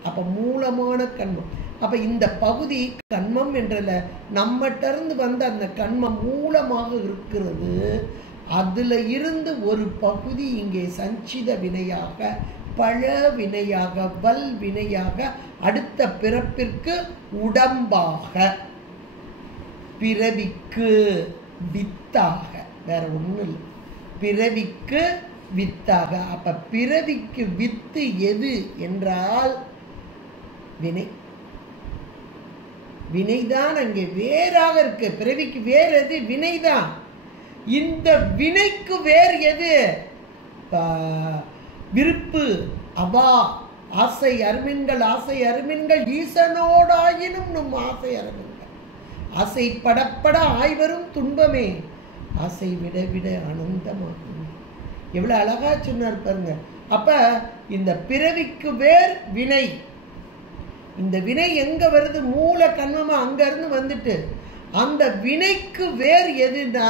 அப்போ மூலமான கண்மம். அப்போ இந்த பகுதி கண்மம் என்றல நம்மகிட்ட இருந்து வந்த அந்த கண்மம் மூலமாக இருக்கிறது. அதில் இருந்து ஒரு பகுதி இங்கே சஞ்சித வினையாக, பழ வினையாக, வல் வினையாக, அடுத்த பிறப்பிற்கு உடம்பாக, பிறவிக்கு வித்தாக, வேற ஒன்றும் இல்லை, பிறவிக்கு வித்தாக. அப்ப பிறவிக்கு வித்து எது என்றால் வினை. வினைதான் அங்கே வேறாக இருக்கு. பிறவிக்கு வேறு எது? வினைதான். இந்த வினைக்கு வேறு எது? விருப்பு, அவா, ஆசை அருமின்கள் ஈசனோடாயினும் நம் ஆசை அருமின்கள். ஆசை படப்பட ஆய்வரும் துன்பமே, ஆசை விட விட ஆனந்தமாகும். எவ்வளவு அழகா சொன்னார் பாருங்க. அப்ப இந்த பிறவிக்கு வேர் வினை. இந்த வினை எங்க வருது? மூல கண்மமா அங்க இருந்து வந்துட்டு, அந்த வினைக்கு வேர் எதுனா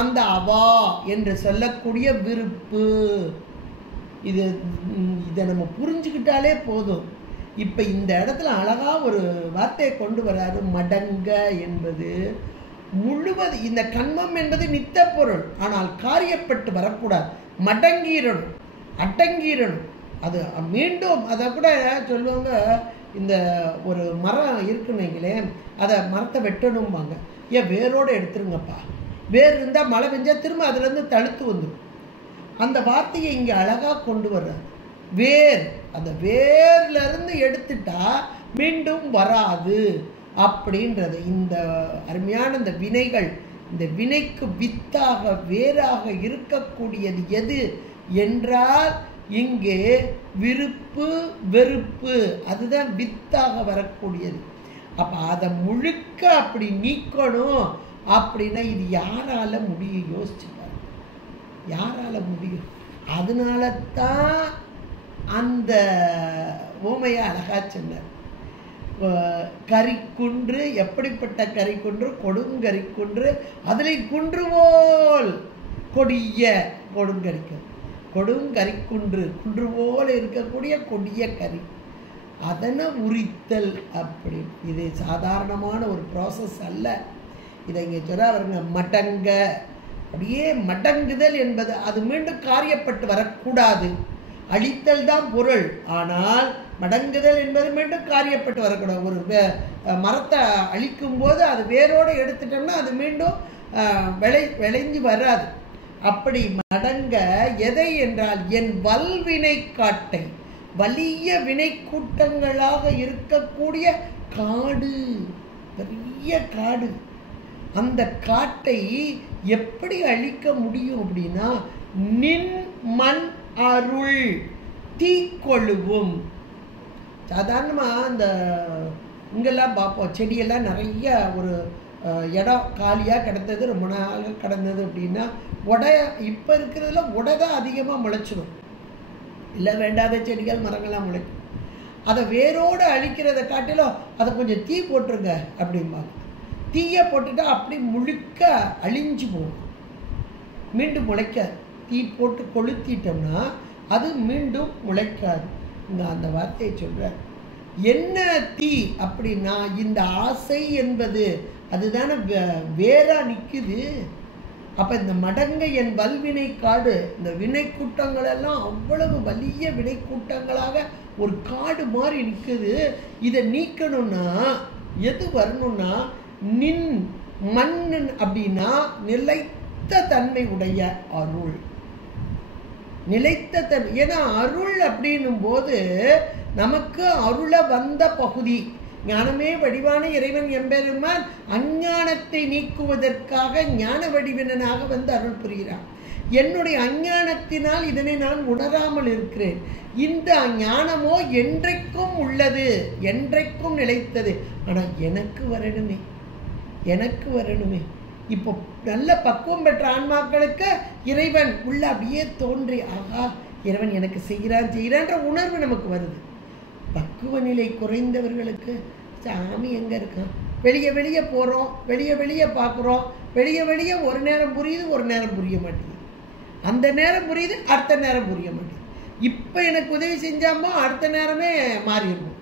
அந்த அவா என்று சொல்லக்கூடிய விருப்பு. இதை நம்ம புரிஞ்சுக்கிட்டாலே போதும். இப்போ இந்த இடத்துல அழகா ஒரு வார்த்தையை கொண்டு வராரு, மடங்க என்பது முழுவது. இந்த கண்மம் என்பது நித்த பொருள், ஆனால் காரியப்பட்டு வரக்கூடாது. மடங்கீரணும், அடங்கீரணும். அது மீண்டும் அதை கூட சொல்லுவாங்க, இந்த ஒரு மரம் இருக்குன்னீங்களே, அதை மரத்தை வெட்டணும்பாங்க. ஏன் வேரோடு எடுத்துருங்கப்பா, வேர் இருந்தால் மழை பெஞ்சா திரும்ப அதுலேருந்து தழுத்து வந்துடும். அந்த வார்த்தையை இங்கே அழகாக கொண்டு வர்றார். வேர், அந்த வேர்ல இருந்து எடுத்துட்டா மீண்டும் வராது. அப்படின்றது. இந்த அருமையான இந்த வினைகள், இந்த வினைக்கு வித்தாக வேறாக இருக்கக்கூடியது எது என்றால் இங்கே விருப்பு வெறுப்பு, அதுதான் வித்தாக வரக்கூடியது. அப்போ அதை முழுக்க அப்படி நீக்கணும் அப்படின்னா இது யாரால முடியும்? யோசிச்சு பாருங்க, யாரால முடியும்? அதனால தான் அந்த ஓமையை அழகா சொன்னார். கரிக்குன்று, எப்படிப்பட்ட கரிக்குன்று? கொடுங்கரிக்குன்று, அதில் குன்று போல் கொடிய கொடுங்கரிக்குன்று, குன்று போல் இருக்கக்கூடிய கொடிய கரி, அதனை உரித்தல். அப்படி இது சாதாரணமான ஒரு ப்ராசஸ் அல்ல. இதை இங்கே சொல்ல அவருங்க மடங்க, அப்படியே மடங்குதல் என்பது அது மீண்டும் காரியப்பட்டு வரக்கூடாது. அழித்தல் தான் பொருள், ஆனால் மடங்குதல் என்பது மீண்டும் காரியப்பட்டு வரக்கூடாது. ஒரு மரத்தை அழிக்கும் போது அது வேரோடு எடுத்துட்டோம்னா அது மீண்டும் விளைஞ்சு வராது. அப்படி மடங்க எதை என்றால் என் வல்வினை காட்டை, வலிய வினை கூட்டங்களாக இருக்கக்கூடிய காடு, பெரிய காடு, அந்த காட்டை எப்படி அழிக்க முடியும் அப்படின்னா நின் மண் அருள் தீக்கொழுவும். சாதாரணமாக இந்த இங்கெல்லாம் பார்ப்போம், செடியெல்லாம் நிறைய ஒரு இடம் காலியாக கிடந்தது, ரொம்ப நாள் கிடந்தது அப்படின்னா இப்போ இருக்கிறதுல தான் அதிகமாக முளைச்சிடும். இல்லை வேண்டாத செடிகள் மரங்கள்லாம் முளைக்கும். அதை வேரோடு அழிக்கிறத காட்டிலும் அதை கொஞ்சம் தீ போட்டுருங்க அப்படிம்பாங்க. தீயை போட்டுட்டா அப்படி முழுக்க அழிஞ்சு போகும், மீண்டும் முளைக்காது. தீ போட்டு கொளுத்திட்டோம்னா அது மீண்டும் முளைக்காது. இங்கே அந்த வார்த்தையை சொல்கிறார். என்ன தீ அப்படின்னா இந்த ஆசை என்பது அதுதானே வேறா நிற்குது. அப்போ இந்த மடங்க என் வல்வினை காடு, இந்த வினை கூட்டங்கள் எல்லாம் அவ்வளவு வலிய வினை கூட்டங்களாக ஒரு காடு மாதிரி நிற்குது. இதை நீக்கணும்னா எது வரணும்னா நின் மண் அப்படின்னா நிலைத்த தன்மை உடைய அருள், நிலைத்த தன்மை. ஏன்னா அருள் அப்படின்னும் போது நமக்கு அருள வந்த பகுதி ஞானமே வடிவான இறைவன் எம்பெருமான் அஞ்ஞானத்தை நீக்குவதற்காக ஞான வடிவினனாக வந்து அருள் புரிகிறான். என்னுடைய அஞ்ஞானத்தினால் இதனை நான் உணராமல் இருக்கிறேன். இந்த ஞானமோ என்றைக்கும் உள்ளது, என்றைக்கும் நிலைத்தது. ஆனால் எனக்கு வரணுமே, எனக்கு வரணுமே. இப்போ நல்ல பக்குவம் பெற்ற ஆன்மாக்களுக்கு இறைவன் உள்ள அப்படியே தோன்றி ஆகா இறைவன் எனக்கு செய்கிறான்ற உணர்வு நமக்கு வருது. பக்குவ நிலை குறைந்தவர்களுக்கு சாமி எங்கே இருக்கான்? வெளியே போகிறோம், வெளியே பார்க்குறோம், வெளியே ஒரு நேரம் புரியுது, ஒரு நேரம் புரிய மாட்டேங்குது. அந்த நேரம் புரியுது, அடுத்த நேரம் புரிய மாட்டேங்குது. இப்போ எனக்கு உதவி செஞ்சாமோ அடுத்த நேரமே மாறிடும்.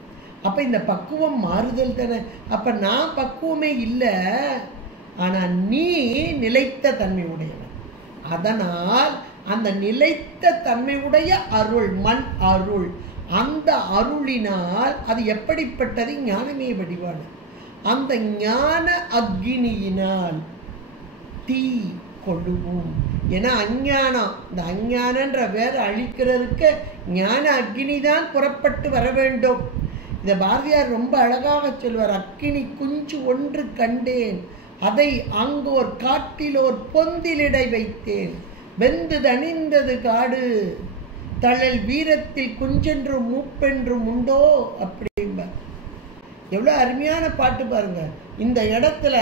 அப்போ இந்த பக்குவம் மாறுதல் தானே. அப்போ நான் பக்குவமே இல்லை, ஆனால் நீ நிலைத்த தன்மை உடையவன். அதனால் அந்த நிலைத்த தன்மை உடைய அருள், மண் அருள், அந்த அருளினால் அது எப்படிப்பட்டது? ஞானமே வடிவான அந்த ஞான அக்னியினால் தீ கொழுவும். ஏன்னா அஞ்ஞானம், இந்த அஞ்ஞானன்ற வேற அழிக்கிறதுக்கு ஞான அக்னி தான் புறப்பட்டு வர வேண்டும். இதை பாரதியார் ரொம்ப அழகாக சொல்வார். அக்கினி குஞ்சு ஒன்று கண்டேன், அதை அங்கோர் காட்டிலோர் பொந்திலிடை வைத்தேன், வெந்து தணிந்தது காடு, தழல் வீரத்தில் குஞ்சென்றும் மூப்பென்றும் உண்டோ அப்படிம்பார். எவ்வளோ அருமையான பாட்டு பாருங்க. இந்த இடத்துல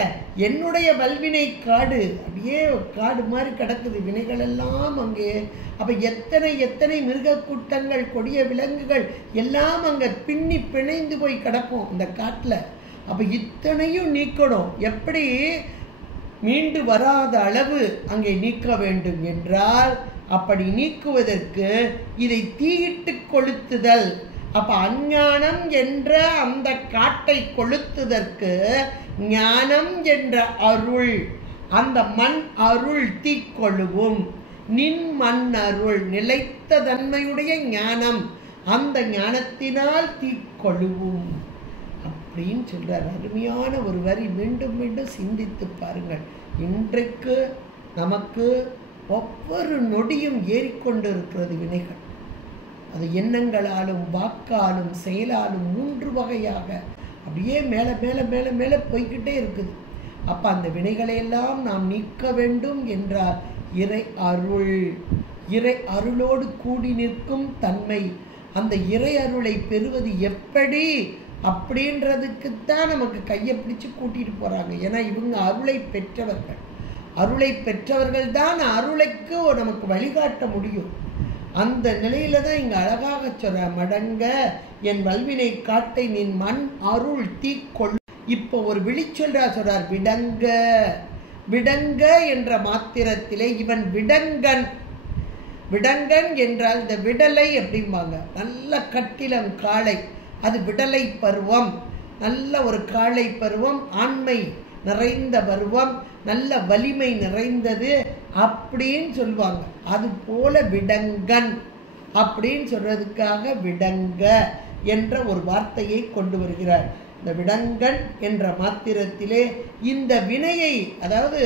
என்னுடைய வல்வினை காடு அப்படியே காடு மாதிரி கிடக்குது, வினைகள் எல்லாம் அங்கே. அப்போ எத்தனை மிருக கூட்டங்கள், கொடிய விலங்குகள் எல்லாம் அங்கே பின்னி பிணைந்து போய் கிடக்கும் இந்த காட்டில். அப்போ இத்தனையும் நீக்கணும். எப்படி மீண்டு வராத அளவு அங்கே நீக்க வேண்டும் என்றால் அப்படி நீக்குவதற்கு இதை தீயிட்டு கொளுத்துதல். அப்ப அஞ்ஞானம் என்ற அந்த காட்டை கொளுத்துதற்கு ஞானம் என்ற அருள், அந்த மண் அருள் தீக்கொழுவும். நின் மண் அருள் நிலைத்த தன்மையுடைய ஞானம், அந்த ஞானத்தினால் தீக்கொழுவும் அப்படின்னு சொல்றார். அருமையான ஒரு வரி. மீண்டும் மீண்டும் சிந்தித்து பாருங்கள். இன்றைக்கு நமக்கு ஒவ்வொரு நொடியும் ஏறிக்கொண்டு இருக்கிறது வினைகள். அது எண்ணங்களாலும் வாக்காலும் செயலாலும் 3 வகையாக அப்படியே மேலே மேலே மேலே மேலே போய்கிட்டே இருக்குது. அப்போ அந்த வினைகளையெல்லாம் நாம் நீக்க வேண்டும் என்றால் இறை அருள், இறை அருளோடு கூடி நிற்கும் தன்மை, அந்த இறை அருளை பெறுவது எப்படி அப்படின்றதுக்குத்தான் நமக்கு கையை பிடிச்சு கூட்டிட்டு போறாங்க. ஏன்னா இவங்க அருளை பெற்றவர்கள், அருளை பெற்றவர்கள் தான் அருளைக்கு நமக்கு வழிகாட்ட முடியும். அந்த நிலையில தான் இங்க அழகாக சொல்ற, மடங்க என் வல்வினை காட்டை நின் மண் அருள் தீக்கொள். இப்போ ஒரு விழிச்சொல்றா சொல்றார், விடங்க. விடங்க என்ற மாத்திரத்திலே இவன் விடங்கன். விடங்கன் என்றால் இந்த விடலை அப்படிம்பாங்க, நல்ல கட்டிலம் காளை, அது விடலை பருவம், நல்ல ஒரு காளை பருவம், ஆண்மை நிறைந்த பருவம், நல்ல வலிமை நிறைந்தது அப்படின்னு சொல்லுவாங்க. அது போல விடங்கன் அப்படின்னு சொல்றதுக்காக விடங்க என்ற ஒரு வார்த்தையை கொண்டு வருகிறார். இந்த விடங்கன் என்ற மாத்திரத்திலே இந்த வினையை, அதாவது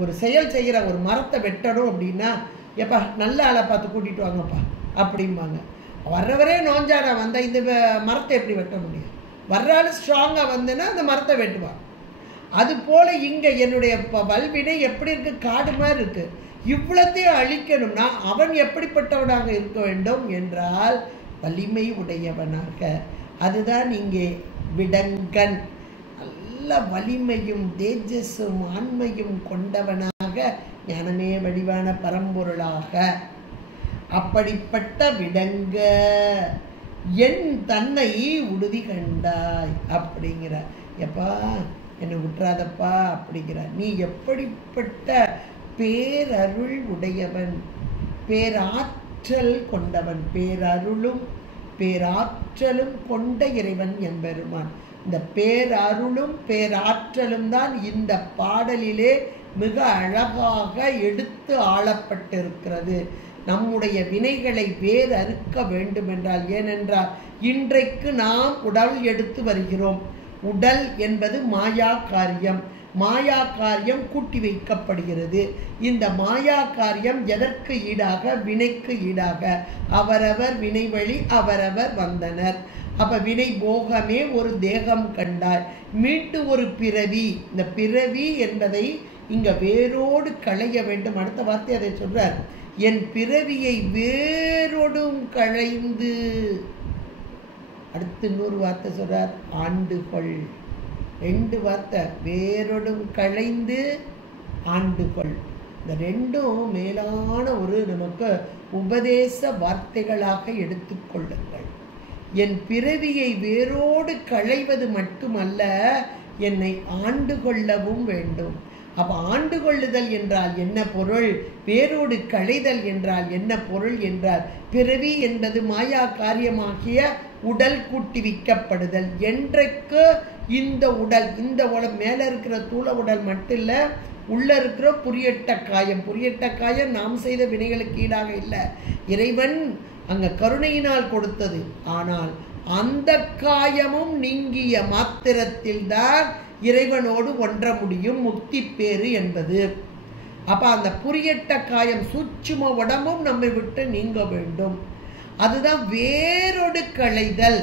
ஒரு செயல் செய்கிற, ஒரு மரத்தை வெட்டணும் அப்படின்னா, எப்பா நல்ல ஆளை பார்த்து கூட்டிட்டு வாங்கப்பா அப்படிம்பாங்க. வர்றவரே நோஞ்சாடா வந்தா இந்த மரத்தை எப்படி வெட்ட முடியும்? வர்ற ஆள் ஸ்ட்ராங்கா வந்தேன்னா அந்த மரத்தை வெட்டுவான். அது போல இங்க என்னுடைய வல்வினை எப்படி இருக்கு, காடு மாதிரி இருக்கு, இவ்வளத்தையும் அழிக்கணும்னா அவன் எப்படிப்பட்டவனாக இருக்க வேண்டும் என்றால் வலிமை உடையவனாக. அதுதான் இங்கே விடங்கன், நல்ல வலிமையும் தேஜஸும் ஆண்மையும் கொண்டவனாக, ஞானமே வடிவான பரம்பொருளாக. அப்படிப்பட்ட விடங்க என் தன்னை உறுதி கண்டாய் அப்படிங்கிற, எப்பா என்னை விட்டுறாதப்பா அப்படிங்கிறார். நீ எப்படிப்பட்ட பேரருள் உடையவன், பேராற்றல் கொண்டவன், பேரருளும் பேராற்றலும் கொண்ட இறைவன் என்பெருமான். இந்த பேரருளும் பேராற்றலும் தான் இந்த பாடலிலே மிக அழகாக எடுத்து ஆளப்பட்டிருக்கிறது. நம்முடைய வினைகளை வேறு அறுக்க வேண்டும் என்றால், ஏனென்றால் இன்றைக்கு நாம் உடல் எடுத்து வருகிறோம். உடல் என்பது மாயா காரியம், மாயா காரியம் கூட்டி வைக்கப்படுகிறது. இந்த மாயா காரியம் எதற்கு ஈடாக? வினைக்கு ஈடாக. அவரவர் வினை வழி அவரவர் வந்தனர். அப்ப வினை போகமே ஒரு தேகம் கண்டாய், மீட்டு ஒரு பிறவி. இந்த பிறவி என்பதை இங்க வேரோடு களைய வேண்டும். அடுத்த வார்த்தை அதை சொல்றார், என் பிறவியை வேரோடும் களைந்து. அடுத்து இன்னொரு வார்த்தை சொல்றார், ஆண்டுகொள். ரெண்டு வார்த்தை, வேரோடும் களைந்து ஆண்டுகொள். இந்த ரெண்டும் மேலான ஒரு நமக்கு உபதேச வார்த்தைகளாக எடுத்துக்கொள்ளுங்கள். என் பிறவியை வேரோடு களைவது மட்டுமல்ல, என்னை ஆண்டு கொள்ளவும் வேண்டும். அப்ப ஆண்டு கொள்ளுதல் என்றால் என்ன பொருள், வேரோடு களைதல் என்றால் என்ன பொருள் என்றால், பிறவி என்பது மாயா காரியமாகிய உடல் கூட்டிவிக்கப்படுதல். என்றைக்கு இந்த உடல், இந்த உடல் மேல இருக்கிற தூள உடல் மட்டும் இல்ல, உள்ள இருக்கிற புரியட்ட காயம், புரியட்ட காயம் நாம் செய்த வினைகளுக்கு ஈடாக இல்லை, இறைவன் அங்க கருணையினால் கொடுத்தது. ஆனால் அந்த காயமும் நீங்கிய மாத்திரத்தில் தான் இறைவனோடு ஒன்ற முடியும் முக்தி பேறு என்பது. அப்ப அந்த புரியட்ட காயம் சூட்சும உடம்பும் நம்மை விட்டு நீங்க வேண்டும். அதுதான் வேரோடு களைதல்.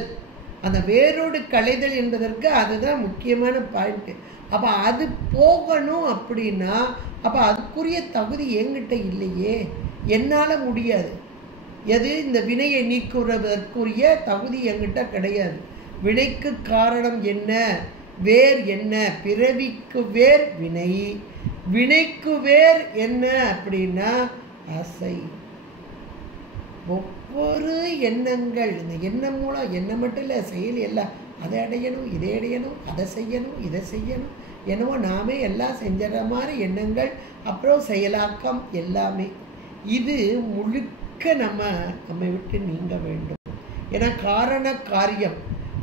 அந்த வேரோடு களைதல் என்பதற்கு அதுதான் முக்கியமான பாயிண்ட். அப்ப அது போகணும் அப்படின்னா, அப்ப அதுக்குரிய தகுதி என்கிட்ட இல்லையே, என்னால முடியாது. எது? இந்த வினையை நீக்குவதற்குரிய தகுதி என்கிட்ட கிடையாது. வினைக்கு காரணம் என்ன, வேர் என்ன? பிறவிக்கு வேர் வினை, வினைக்கு வேர் என்ன அப்படின்னா ஆசை. ஒவ்வொரு எண்ணங்கள், இந்த எண்ணம் மூலம், எண்ணம் மட்டும் இல்லை, செயல் எல்லாம், அதை அடையணும், இதை அடையணும், அதை செய்யணும், இதை செய்யணும், என்னவோ நாமே எல்லாம் செஞ்சிடற மாதிரி எண்ணங்கள், அப்புறம் செயலாக்கம் எல்லாமே. இது முழுக்க நம்மை விட்டு நீங்க வேண்டும். ஏன்னா காரண காரியம்,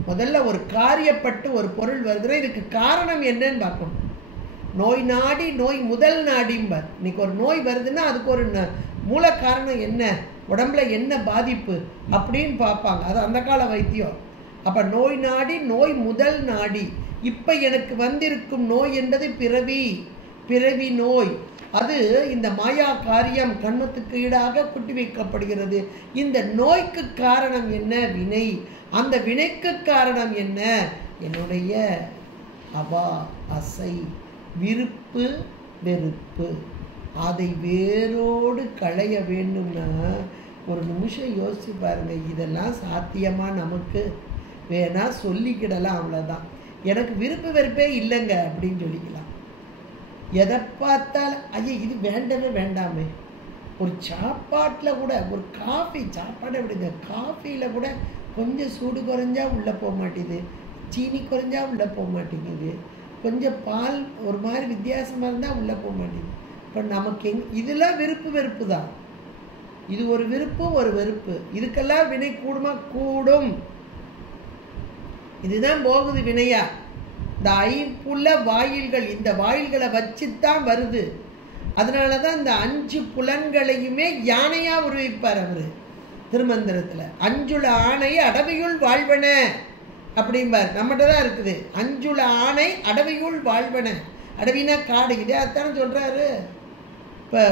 முதல்ல ஒரு காரியப்பட்டு ஒரு பொருள் வருதுன்னா இதுக்கு காரணம் என்னன்னு பார்க்கணும். நோய் நாடி நோய் முதல் நாடிம்பார். இன்னைக்கு ஒரு நோய் வருதுன்னா அதுக்கு ஒரு மூல காரணம் என்ன, உடம்புல என்ன பாதிப்பு அப்படின்னு பார்ப்பாங்க. அது அந்த கால வைத்தியம். அப்ப நோய் நாடி நோய் முதல் நாடி. இப்ப எனக்கு வந்திருக்கும் நோய் என்பது பிறவி, பிறவி நோய். அது இந்த மாயா காரியம் கண்மத்துக்கு ஈடாக குட்டி வைக்கப்படுகிறது. இந்த நோய்க்கு காரணம் என்ன? வினை. அந்த வினைக்கு காரணம் என்ன? என்னுடைய அவா, அசை, விருப்பு, வெறுப்பு. அதை வேரோடு களைய வேண்டும்னா ஒரு நிமிஷம் யோசிச்சு பாருங்க. இதெல்லாம் சாத்தியமா? நமக்கு வேணா சொல்லிக்கிடலாம், அவ்வளோதான். எனக்கு விருப்பு வெறுப்பே இல்லைங்க அப்படின்னு சொல்லிக்கலாம். எதை பார்த்தாலும் ஐயா இது வேண்டவே வேண்டாமே. ஒரு சாப்பாட்டில் கூட, ஒரு காஃபி, சாப்பாடை விடுங்க, காஃபியில் கூட கொஞ்சம் சூடு குறைஞ்சா உள்ளே போக மாட்டேங்குது, சீனி குறைஞ்சா உள்ளே போக மாட்டேங்குது, கொஞ்சம் பால் ஒரு மாதிரி வித்தியாசமாக இருந்தால் உள்ளே போக மாட்டேங்குது. இப்போ நமக்கு இதெல்லாம் விருப்பு வெறுப்பு தான். இது ஒரு விருப்பு, ஒரு வெறுப்பு. இதுக்கெல்லாம் வினை கூடுமா? கூடும். இதுதான் போகுது வினையா. இந்த ஐம்புல வாயில்கள், இந்த வாயில்களை வச்சுத்தான் வருது. அதனாலதான் இந்த 5 புலன்களையுமே யானையா உருவிப்பார் அவரு திருமந்திரத்துல. 5 ஆணை அடவியுள் வாழ்வன அப்படிம்பார். நம்மகிட்ட தான் இருக்குது 5 ஆணை அடவியுள் வாழ்வன. அடவினா காடு, இதே அதானே சொல்றாரு. இப்போ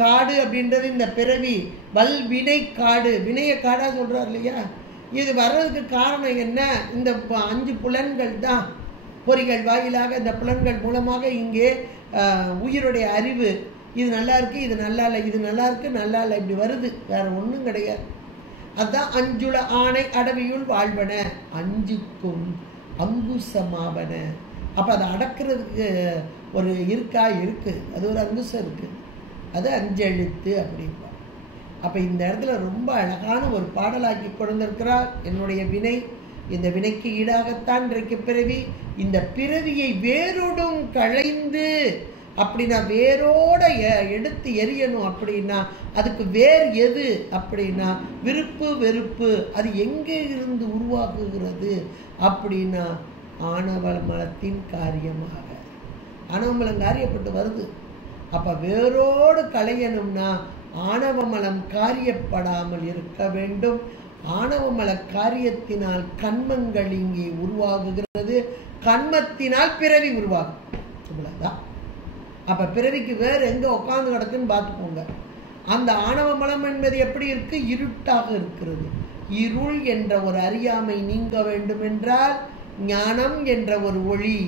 காடு அப்படின்றது இந்த பிறவி வல்வினை காடு, வினைய காடா சொல்றாரு இல்லையா. இது வர்றதுக்கு காரணம் என்ன? இந்த 5 புலன்கள் தான். பொறிகள் வாயிலாக இந்த புலன்கள் மூலமாக இங்கே உயிருடைய அறிவு, இது நல்லா இருக்கு, இது நல்லா இல்லை, இது நல்லா இருக்கு, நல்லா இல்லை, இப்படி வருது. வேற ஒன்றும் கிடையாது. அதுதான் 5 ஆணை அடவியுள் வாழ்வன, 5க்கும் அங்குசமாவன. அப்போ அதை அடக்கிறதுக்கு ஒரு இருக்கா? இருக்கு. அது ஒரு அங்குசம் இருக்கு. அது 5 எழுத்து அப்படின்பா. அப்போ இந்த இடத்துல ரொம்ப அழகான ஒரு பாடலாக்கி கொண்டிருக்கிறார். என்னுடைய வினை, இந்த வினைக்கு ஈடாகத்தான் இன்றைக்கு பிறவி. இந்த பிறவியை வேரோடும் களைந்து, அப்படின்னா வேரோட எடுத்து எரியணும். அப்படின்னா அதுக்கு வேர் எது? அப்படின்னா விருப்பு வெறுப்பு. அது எங்கே இருந்து உருவாக்குகிறது? அப்படின்னா ஆணவ மலத்தின் காரியமாக. ஆணவ மலம் காரியப்பட்டு வருது. அப்ப வேரோடு களையணும்னா ஆணவ மலம் காரியப்படாமல் இருக்க வேண்டும். ஆணவ மல காரியத்தினால் கண்மங்கள் இங்கே உருவாகுகிறது. கண்மத்தினால் பிறவி உருவாகும். இவ்வளவுதான். அப்ப பிறவிக்கு வேறு எங்க உட்கார்ந்து கிடக்குன்னு பார்த்துக்கோங்க. அந்த ஆணவ மலம் என்பது எப்படி இருக்கு? இருட்டாக இருக்கிறது. இருள் என்ற ஒரு அறியாமை நீங்க வேண்டும் என்றால் ஞானம் என்ற ஒரு ஒளி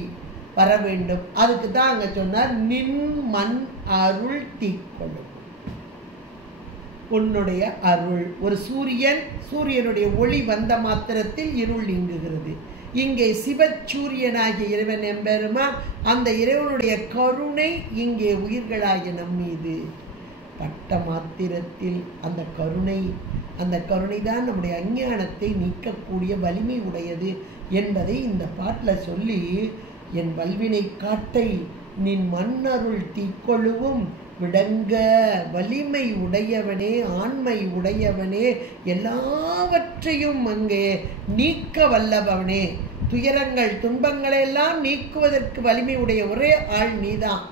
வர வேண்டும். அதுக்கு தான் அங்க சொன்னார், நின் மண் அருள் தீக்கொள்ளும். உன்னுடைய அருள். ஒரு சூரியனுடைய ஒளி வந்த மாத்திரத்தில் இருள் நீங்குகிறது. இங்கே சிவச்சூரியனாகிய இறைவன் எம்பெருமான், அந்த இறைவனுடைய கருணை இங்கே உயிர்களாகிய நம் மீது பட்ட மாத்திரத்தில் அந்த கருணை தான் நம்முடைய அஞ்ஞானத்தை நீக்கக்கூடிய வலிமை உடையது என்பதை இந்த பாட்டில் சொல்லி, என் வல்வினை காட்டை நின் மண்ணருள் தீக்கொழுவும் விடங்க வலிமை உடையவனே, ஆண்மை உடையவனே, எல்லாவற்றையும் அங்கே நீக்க வல்லவனே, துயரங்கள் துன்பங்களை எல்லாம் நீக்குவதற்கு வலிமை உடைய ஒரே ஆள் நீதான்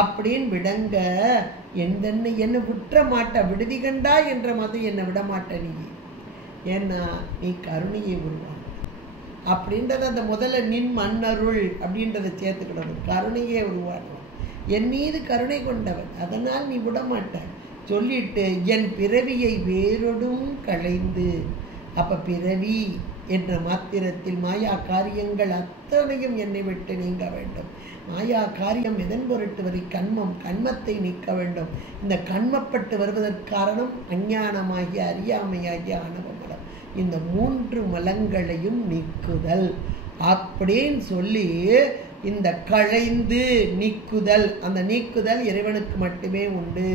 அப்படின்னு விடங்க. என்னை விட்டுற மாட்ட, விடுதி கண்டா என்ற மாதிரி என்னை விட மாட்ட நீ. ஏன்னா நீ கருணையை உருவாங்க அப்படின்றத அந்த முதல்ல நின் மண்ணருள் அப்படின்றத சேர்த்துக்கிடணும். கருணையே உருவாடுவான். என் மீது கருணை கொண்டவன், அதனால் நீ விட மாட்ட சொல்லிட்டு என் பிறவியை வேறொடும் களைந்து. அப்ப பிறவி என்ற மாத்திரத்தில் மாயா காரியங்கள் அத்தனையும் என்னை விட்டு நீங்க வேண்டும். மாயா காரியம் எதன் பொருட்டு வரை? கண்மத்தை நீக்க வேண்டும். இந்த கண்மப்பட்டு வருவதற்கு காரணம் அஞ்ஞானமாகிய அறியாமையாகிய ஆணவ மலம். இந்த 3 மலங்களையும் நீக்குதல் அப்படின்னு சொல்லி, இந்த களைந்து நீக்குதல், அந்த நீக்குதல் இறைவனுக்கு மட்டுமே உண்டு.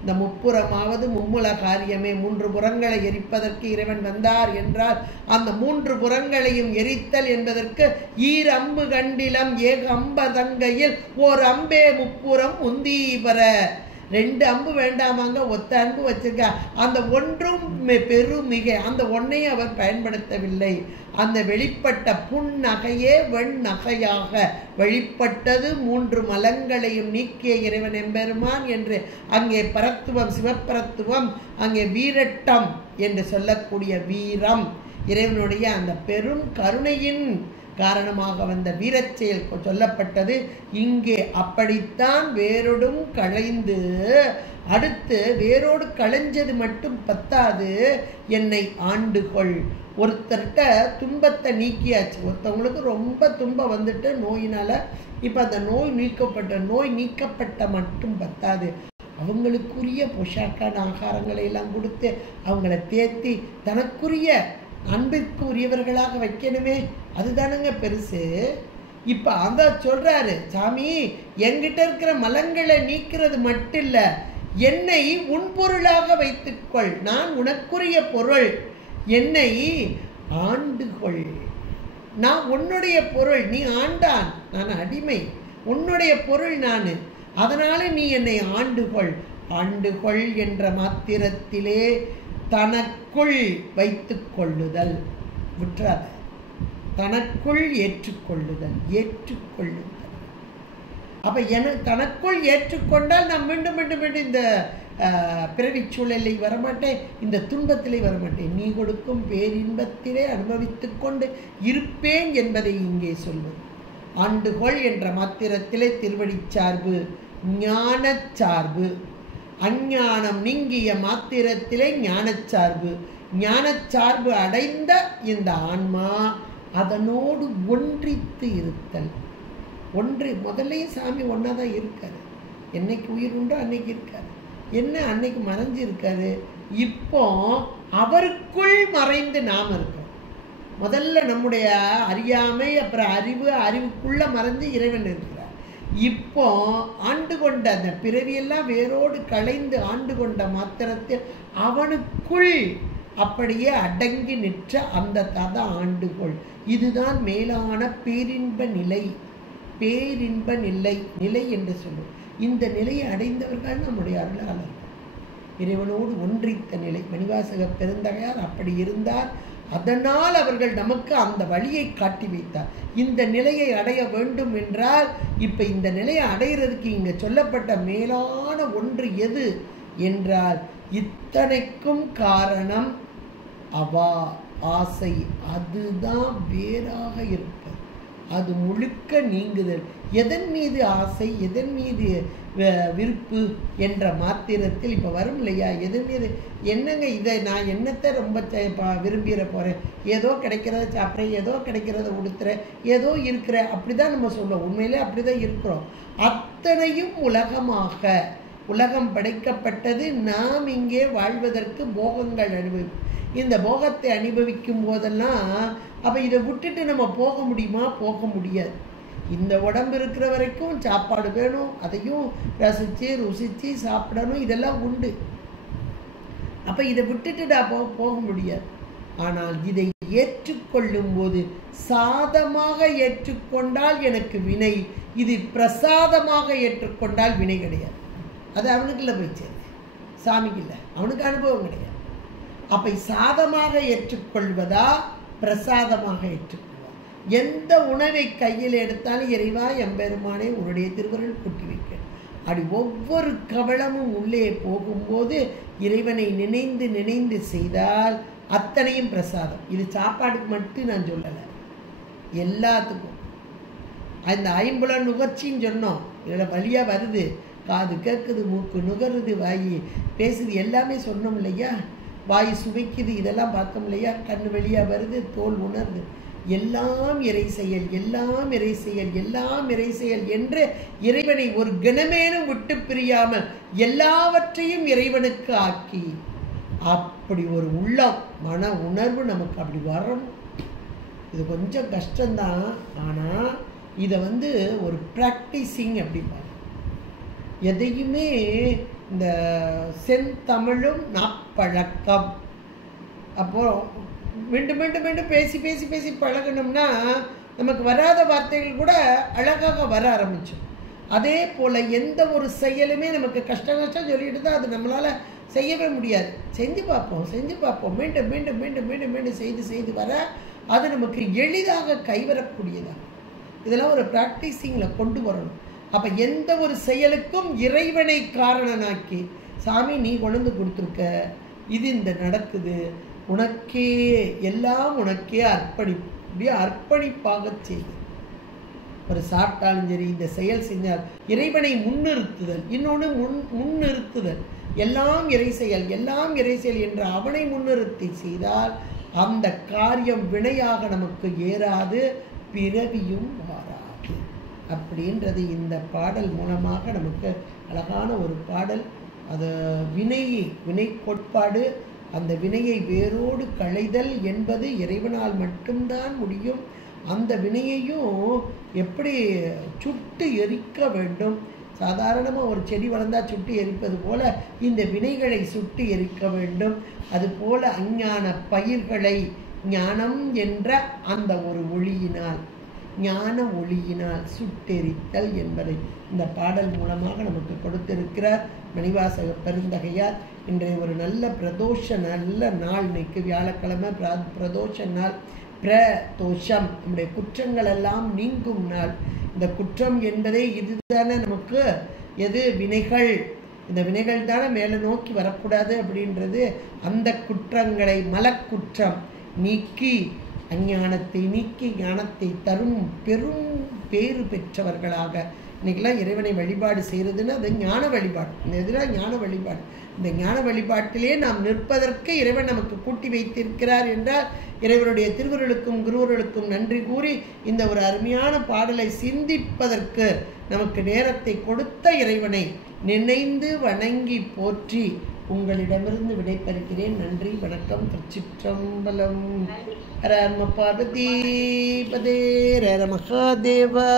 இந்த முப்புறமாவது மும்முல காரியமே. 3 புறங்களை எரிப்பதற்கு இறைவன் வந்தார் என்றால் அந்த 3 புறங்களையும் எரித்தல் என்பதற்கு ஈர் அம்பு கண்டிலம் ஏக அம்பதங்கையில் ஓர் அம்பே முப்புறம் உந்தி பெற. 2 அம்பு வேண்டாமாங்க, ஒத்த அம்பு வச்சிருக்க. அந்த ஒன்றும் பெருமிகை, அந்த ஒன்னையும் அவர் பயன்படுத்தவில்லை. அந்த வெளிப்பட்ட புன்னகையே வெண்ணகையாக வெளிப்பட்டது. 3 மலங்களையும் நீக்கிய இறைவன் எம்பெருமான் என்று அங்கே பரத்துவம், சிவப்பரத்துவம், அங்கே வீரட்டம் என்று சொல்லக்கூடிய வீரம், இறைவனுடைய அந்த பெரும் காரணமாக வந்த வீரச்செயல் சொல்லப்பட்டது. இங்கே அப்படித்தான் வேரோடும் களைந்து, அடுத்து வேரோடு களைஞ்சது மட்டும் பத்தாது, என்னை ஆண்டுகொள். ஒருத்தர்கிட்ட துன்பத்தை நீக்கியாச்சு. ஒருத்தவங்களுக்கு ரொம்ப துன்பம் வந்துட்டு நோயினால, இப்போ அந்த நோய் நீக்கப்பட்ட மட்டும் பத்தாது, அவங்களுக்குரிய பொஷாக்கான ஆகாரங்களை எல்லாம் கொடுத்து அவங்கள தேத்தி தனக்குரிய அன்பிற்கு உரியவர்களாக வைக்கணுமே, அதுதானுங்க பெருசு. இப்போ அந்த சொல்றாரு சாமி, என்கிட்ட இருக்கிற மலங்களை நீக்கிறது மட்டும் இல்லை, என்னை உன் பொருளாக வைத்துக்கொள், நான் உனக்குரிய பொருள், என்னை ஆண்டுகொள். நான் உன்னுடைய பொருள், நீ ஆண்டான், நான் அடிமை, உன்னுடைய பொருள் நான், அதனால நீ என்னை ஆண்டுகொள். ஆண்டுகொள் என்ற மாத்திரத்திலே தனக்குள் வைத்து கொள்ளுதல், விட்டுறாத, தனக்குள் ஏற்றுக்கொள்ளுதல். அப்ப தனக்குள் ஏற்றுக்கொண்டால் நான் மீண்டும் மீண்டும் மீண்டும் இந்த பிறவி சூழலை வரமாட்டேன், இந்த துன்பத்திலே வரமாட்டேன், நீ கொடுக்கும் பேரின்பத்திலே அனுபவித்துக் கொண்டு இருப்பேன் என்பதை இங்கே சொல்வது. ஆண்டுகொள் என்ற மாத்திரத்திலே திருவடி சார்பு, ஞான சார்பு. அஞ்ஞானம் நீங்கிய மாத்திரத்திலே ஞானச்சார்பு. ஞானச்சார்பு அடைந்த இந்த ஆன்மா அதனோடு ஒன்றித்து இருத்தல். முதல்ல சாமி ஒன்றா தான் இருக்காரு. என்னைக்கு உயிர் உண்டோ அன்னைக்கு இருக்காரு, என்ன அன்னைக்கு மறைஞ்சு இருக்காரு. இப்போ அவருக்குள் மறைந்து நாம் இருக்கோம். முதல்ல நம்முடைய அறியாமை, அப்புறம் அறிவுக்குள்ள மறைஞ்சு இறைவன் இருக்கிறார். இப்போ ஆண்டு கொண்ட அந்த பிறவியெல்லாம் வேரோடு களைந்து ஆண்டு கொண்ட மாத்திரத்தில் அவனுக்குள் அப்படியே அடங்கி நிற்ற அந்த தத ஆண்டுகொள். இதுதான் மேலான பேரின்ப நிலை. பேரின்ப நிலை என்று சொல்லுவோம். இந்த நிலையை அடைந்தவர்கள் நம்முடைய அருளாளர்கள், இறைவனோடு ஒன்றித்த நிலை. மணிவாசக பெருந்தகையார் அப்படி இருந்தார். அதனால் அவர்கள் நமக்கு அந்த வழியை காட்டி வைத்தார். இந்த நிலையை அடைய வேண்டும் என்றால், இப்ப இந்த நிலையை அடைகிறதுக்கு இங்க சொல்லப்பட்ட மேலான ஒன்று எது என்றால், இத்தனைக்கும் காரணம் அவா ஆசை. அதுதான் வேறாக இருப்பது, அது முழுக்க நீங்குதல். எதன் மீது ஆசை, எதன் மீது விருப்பு என்ற மாத்திரத்தில் இப்போ வரும் இல்லையா, எதன் மீது என்னங்க இதை நான் என்னத்தை ரொம்ப விரும்பிட போகிறேன், ஏதோ கிடைக்கிறத சாப்பிட்றேன், ஏதோ கிடைக்கிறத உடுத்துறேன், ஏதோ இருக்கிற, அப்படி தான் நம்ம சொல்லுவோம். உண்மையிலே அப்படி தான் இருக்கிறோம். அத்தனையும் உலகம் படைக்கப்பட்டது நாம் இங்கே வாழ்வதற்கு போகங்கள் அனுபவிப்போம். இந்த போகத்தை அனுபவிக்கும் போதெல்லாம் அப்போ இதை விட்டுட்டு நம்ம போக முடியுமா? போக முடியாது. இந்த உடம்பு இருக்கிற வரைக்கும் சாப்பாடு வேணும், அதையும் ரசித்து ருசித்து சாப்பிடணும், இதெல்லாம் உண்டு. அப்போ இதை விட்டுட்டு போக முடியாது. ஆனால் இதை ஏற்றுக்கொள்ளும் போது, சாதமாக ஏற்றுக்கொண்டால் எனக்கு வினை, இது பிரசாதமாக ஏற்றுக்கொண்டால் வினை கிடையாது. அது அவனுக்கு இல்லை போய் சேருது, சாமிக்கு இல்லை, அவனுக்கு அனுபவம் கிடையாது. அப்போ சாதமாக ஏற்றுக்கொள்வதா, பிரசாதமாக ஏற்றுக்கொள்வதா? எந்த உணவை கையில் எடுத்தாலும் இறைவா எம்பெருமானே உன்னுடைய திருவருள் கூட்டி வைக்க, அப்படி ஒவ்வொரு கவளமும் உள்ளே போகும்போது இறைவனை நினைந்து நினைந்து செய்தால் அத்தனையும் பிரசாதம். இது சாப்பாடுக்கு மட்டும் நான் சொல்லலை, எல்லாத்துக்கும். அந்த ஐம்புல நுகர்ச்சின்னு சொன்னோம், இதில் வழியாக வருது, காது கேட்குது, மூக்கு நுகருது, வாய் பேசுது, எல்லாமே சொன்னோம் இல்லையா. வாய் சுவைக்குது, இதெல்லாம் பார்த்தோம் இல்லையா. கண் வெளியாக வருது, தோல் உணர்து. எல்லாம் இறை செயல், எல்லாம் இறை செயல், எல்லாம் இறை செயல் என்று இறைவனை ஒரு கணமேனும் விட்டு பிரியாமல் எல்லாவற்றையும் இறைவனுக்கு ஆக்கி, அப்படி ஒரு உள்ளம் மன உணர்வு நமக்கு அப்படி வரணும். இது கொஞ்சம் கஷ்டம்தான். ஆனால் இதை ஒரு ப்ராக்டிஸிங் அப்படிம்பாங்க. எதையுமே இந்த செந்தமிழும் நாப்பழக்கம். அப்போது மீண்டும் மீண்டும் மீண்டும் பேசி பேசி பேசி பழகணும்னா நமக்கு வராத வார்த்தைகள் கூட அழகாக வர ஆரம்பிச்சோம். அதே போல் எந்த ஒரு செயலுமே நமக்கு கஷ்டம் சொல்லிட்டு தான் அது நம்மளால் செய்யவே முடியாது. செஞ்சு பார்ப்போம், மீண்டும் மீண்டும் மீண்டும் மீண்டும் மீண்டும் செய்து செய்து வர அது நமக்கு எளிதாக கைவரக்கூடியதாக. இதெல்லாம் ஒரு ப்ராக்டிஸிங்கில் கொண்டு வரணும். அப்போ எந்த ஒரு செயலுக்கும் இறைவனை காரணனாக்கி, சாமி நீ கொண்டு கொடுத்துருக்க, இது இந்த நடக்குது, உனக்கே எல்லாம் உனக்கே அர்ப்பணிப்பு. அப்படியே அர்ப்பணிப்பாக செய்து ஒரு சாப்பிட்டாலும் சரி, இந்த செயல் செஞ்சால் இறைவனை முன்னிறுத்துதல். இன்னொன்று முன்னிறுத்துதல். எல்லாம் இறை செயல், எல்லாம் இறை செயல் என்று அவனை முன்னிறுத்தி செய்தால் அந்த காரியம் வினையாக நமக்கு ஏறாது, பிறவியும் வாராது. அப்படின்றது இந்த பாடல் மூலமாக நமக்கு அழகான ஒரு பாடல். அது வினை கோட்பாடு. அந்த வினையை வேரோடு களைதல் என்பது இறைவனால் மட்டும்தான் முடியும். அந்த வினையையும் எப்படி சுட்டு எரிக்க வேண்டும். சாதாரணமாக ஒரு செடி வளர்ந்தால் சுட்டு எரிப்பது போல இந்த வினைகளை சுட்டு எரிக்க வேண்டும். அதுபோல அஞ்ஞான பயிர்களை ஞானம் என்ற அந்த ஒரு ஒளியினால், ஞான ஒளியினால் சுட்டெரித்தல் என்பதை இந்த பாடல் மூலமாக நமக்கு கொடுத்திருக்கிறார் மணிவாசக பெருந்தகையார். இன்றைய ஒரு நல்ல பிரதோஷ நல்ல நாள். இன்னைக்கு வியாழக்கிழமை பிரதோஷ நாள். பிரதோஷம், நம்முடைய குற்றங்கள் எல்லாம் நீங்கும் நாள். இந்த குற்றம் என்பதே இதுதானே நமக்கு, எது வினைகள். இந்த வினைகள் தானே மேலே நோக்கி வரக்கூடாது அப்படின்றது. அந்த குற்றங்களை மலக்குற்றம் நீக்கி அஞ்ஞானத்தை நீக்கி ஞானத்தை தரும் பெரும் பேறு பெற்றவர்களாக இன்றைக்கெல்லாம் இறைவனை வழிபாடு செய்கிறதுன்னு அது ஞான வழிபாடு. இந்த இதில் ஞான வழிபாடு. இந்த ஞான வழிபாட்டிலே நாம் நிற்பதற்கு இறைவன் நமக்கு கூட்டி வைத்திருக்கிறார் என்றால் இறைவனுடைய திருவருளுக்கும் குருவருளுக்கும் நன்றி கூறி இந்த ஒரு அருமையான பாடலை சிந்திப்பதற்கு நமக்கு நேரத்தை கொடுத்த இறைவனை நினைந்து வணங்கி போற்றி உங்களிடமிருந்து விடைபெறுகிறேன். நன்றி, வணக்கம். திருச்சிற்றம்பலம். ஹர பார்வதி பதே ஹர மகாதேவா.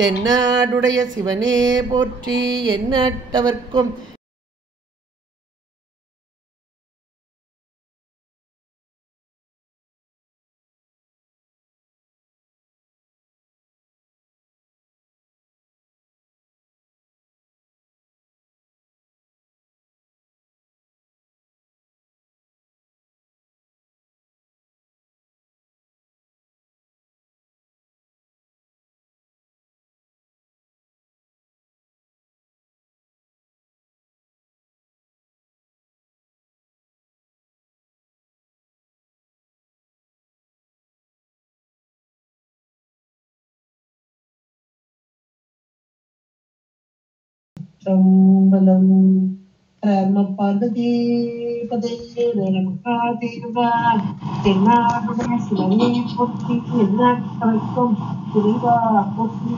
தென்னாடுடைய சிவனே போற்றி. எண்ணற்றவர்க்கும் சம்பலம். பார்வதி பதே மகாதேவா. தென்னாடுடைய சிவனே போற்றி. எந்நாட்டவர்க்கும் இறைவா போற்றி.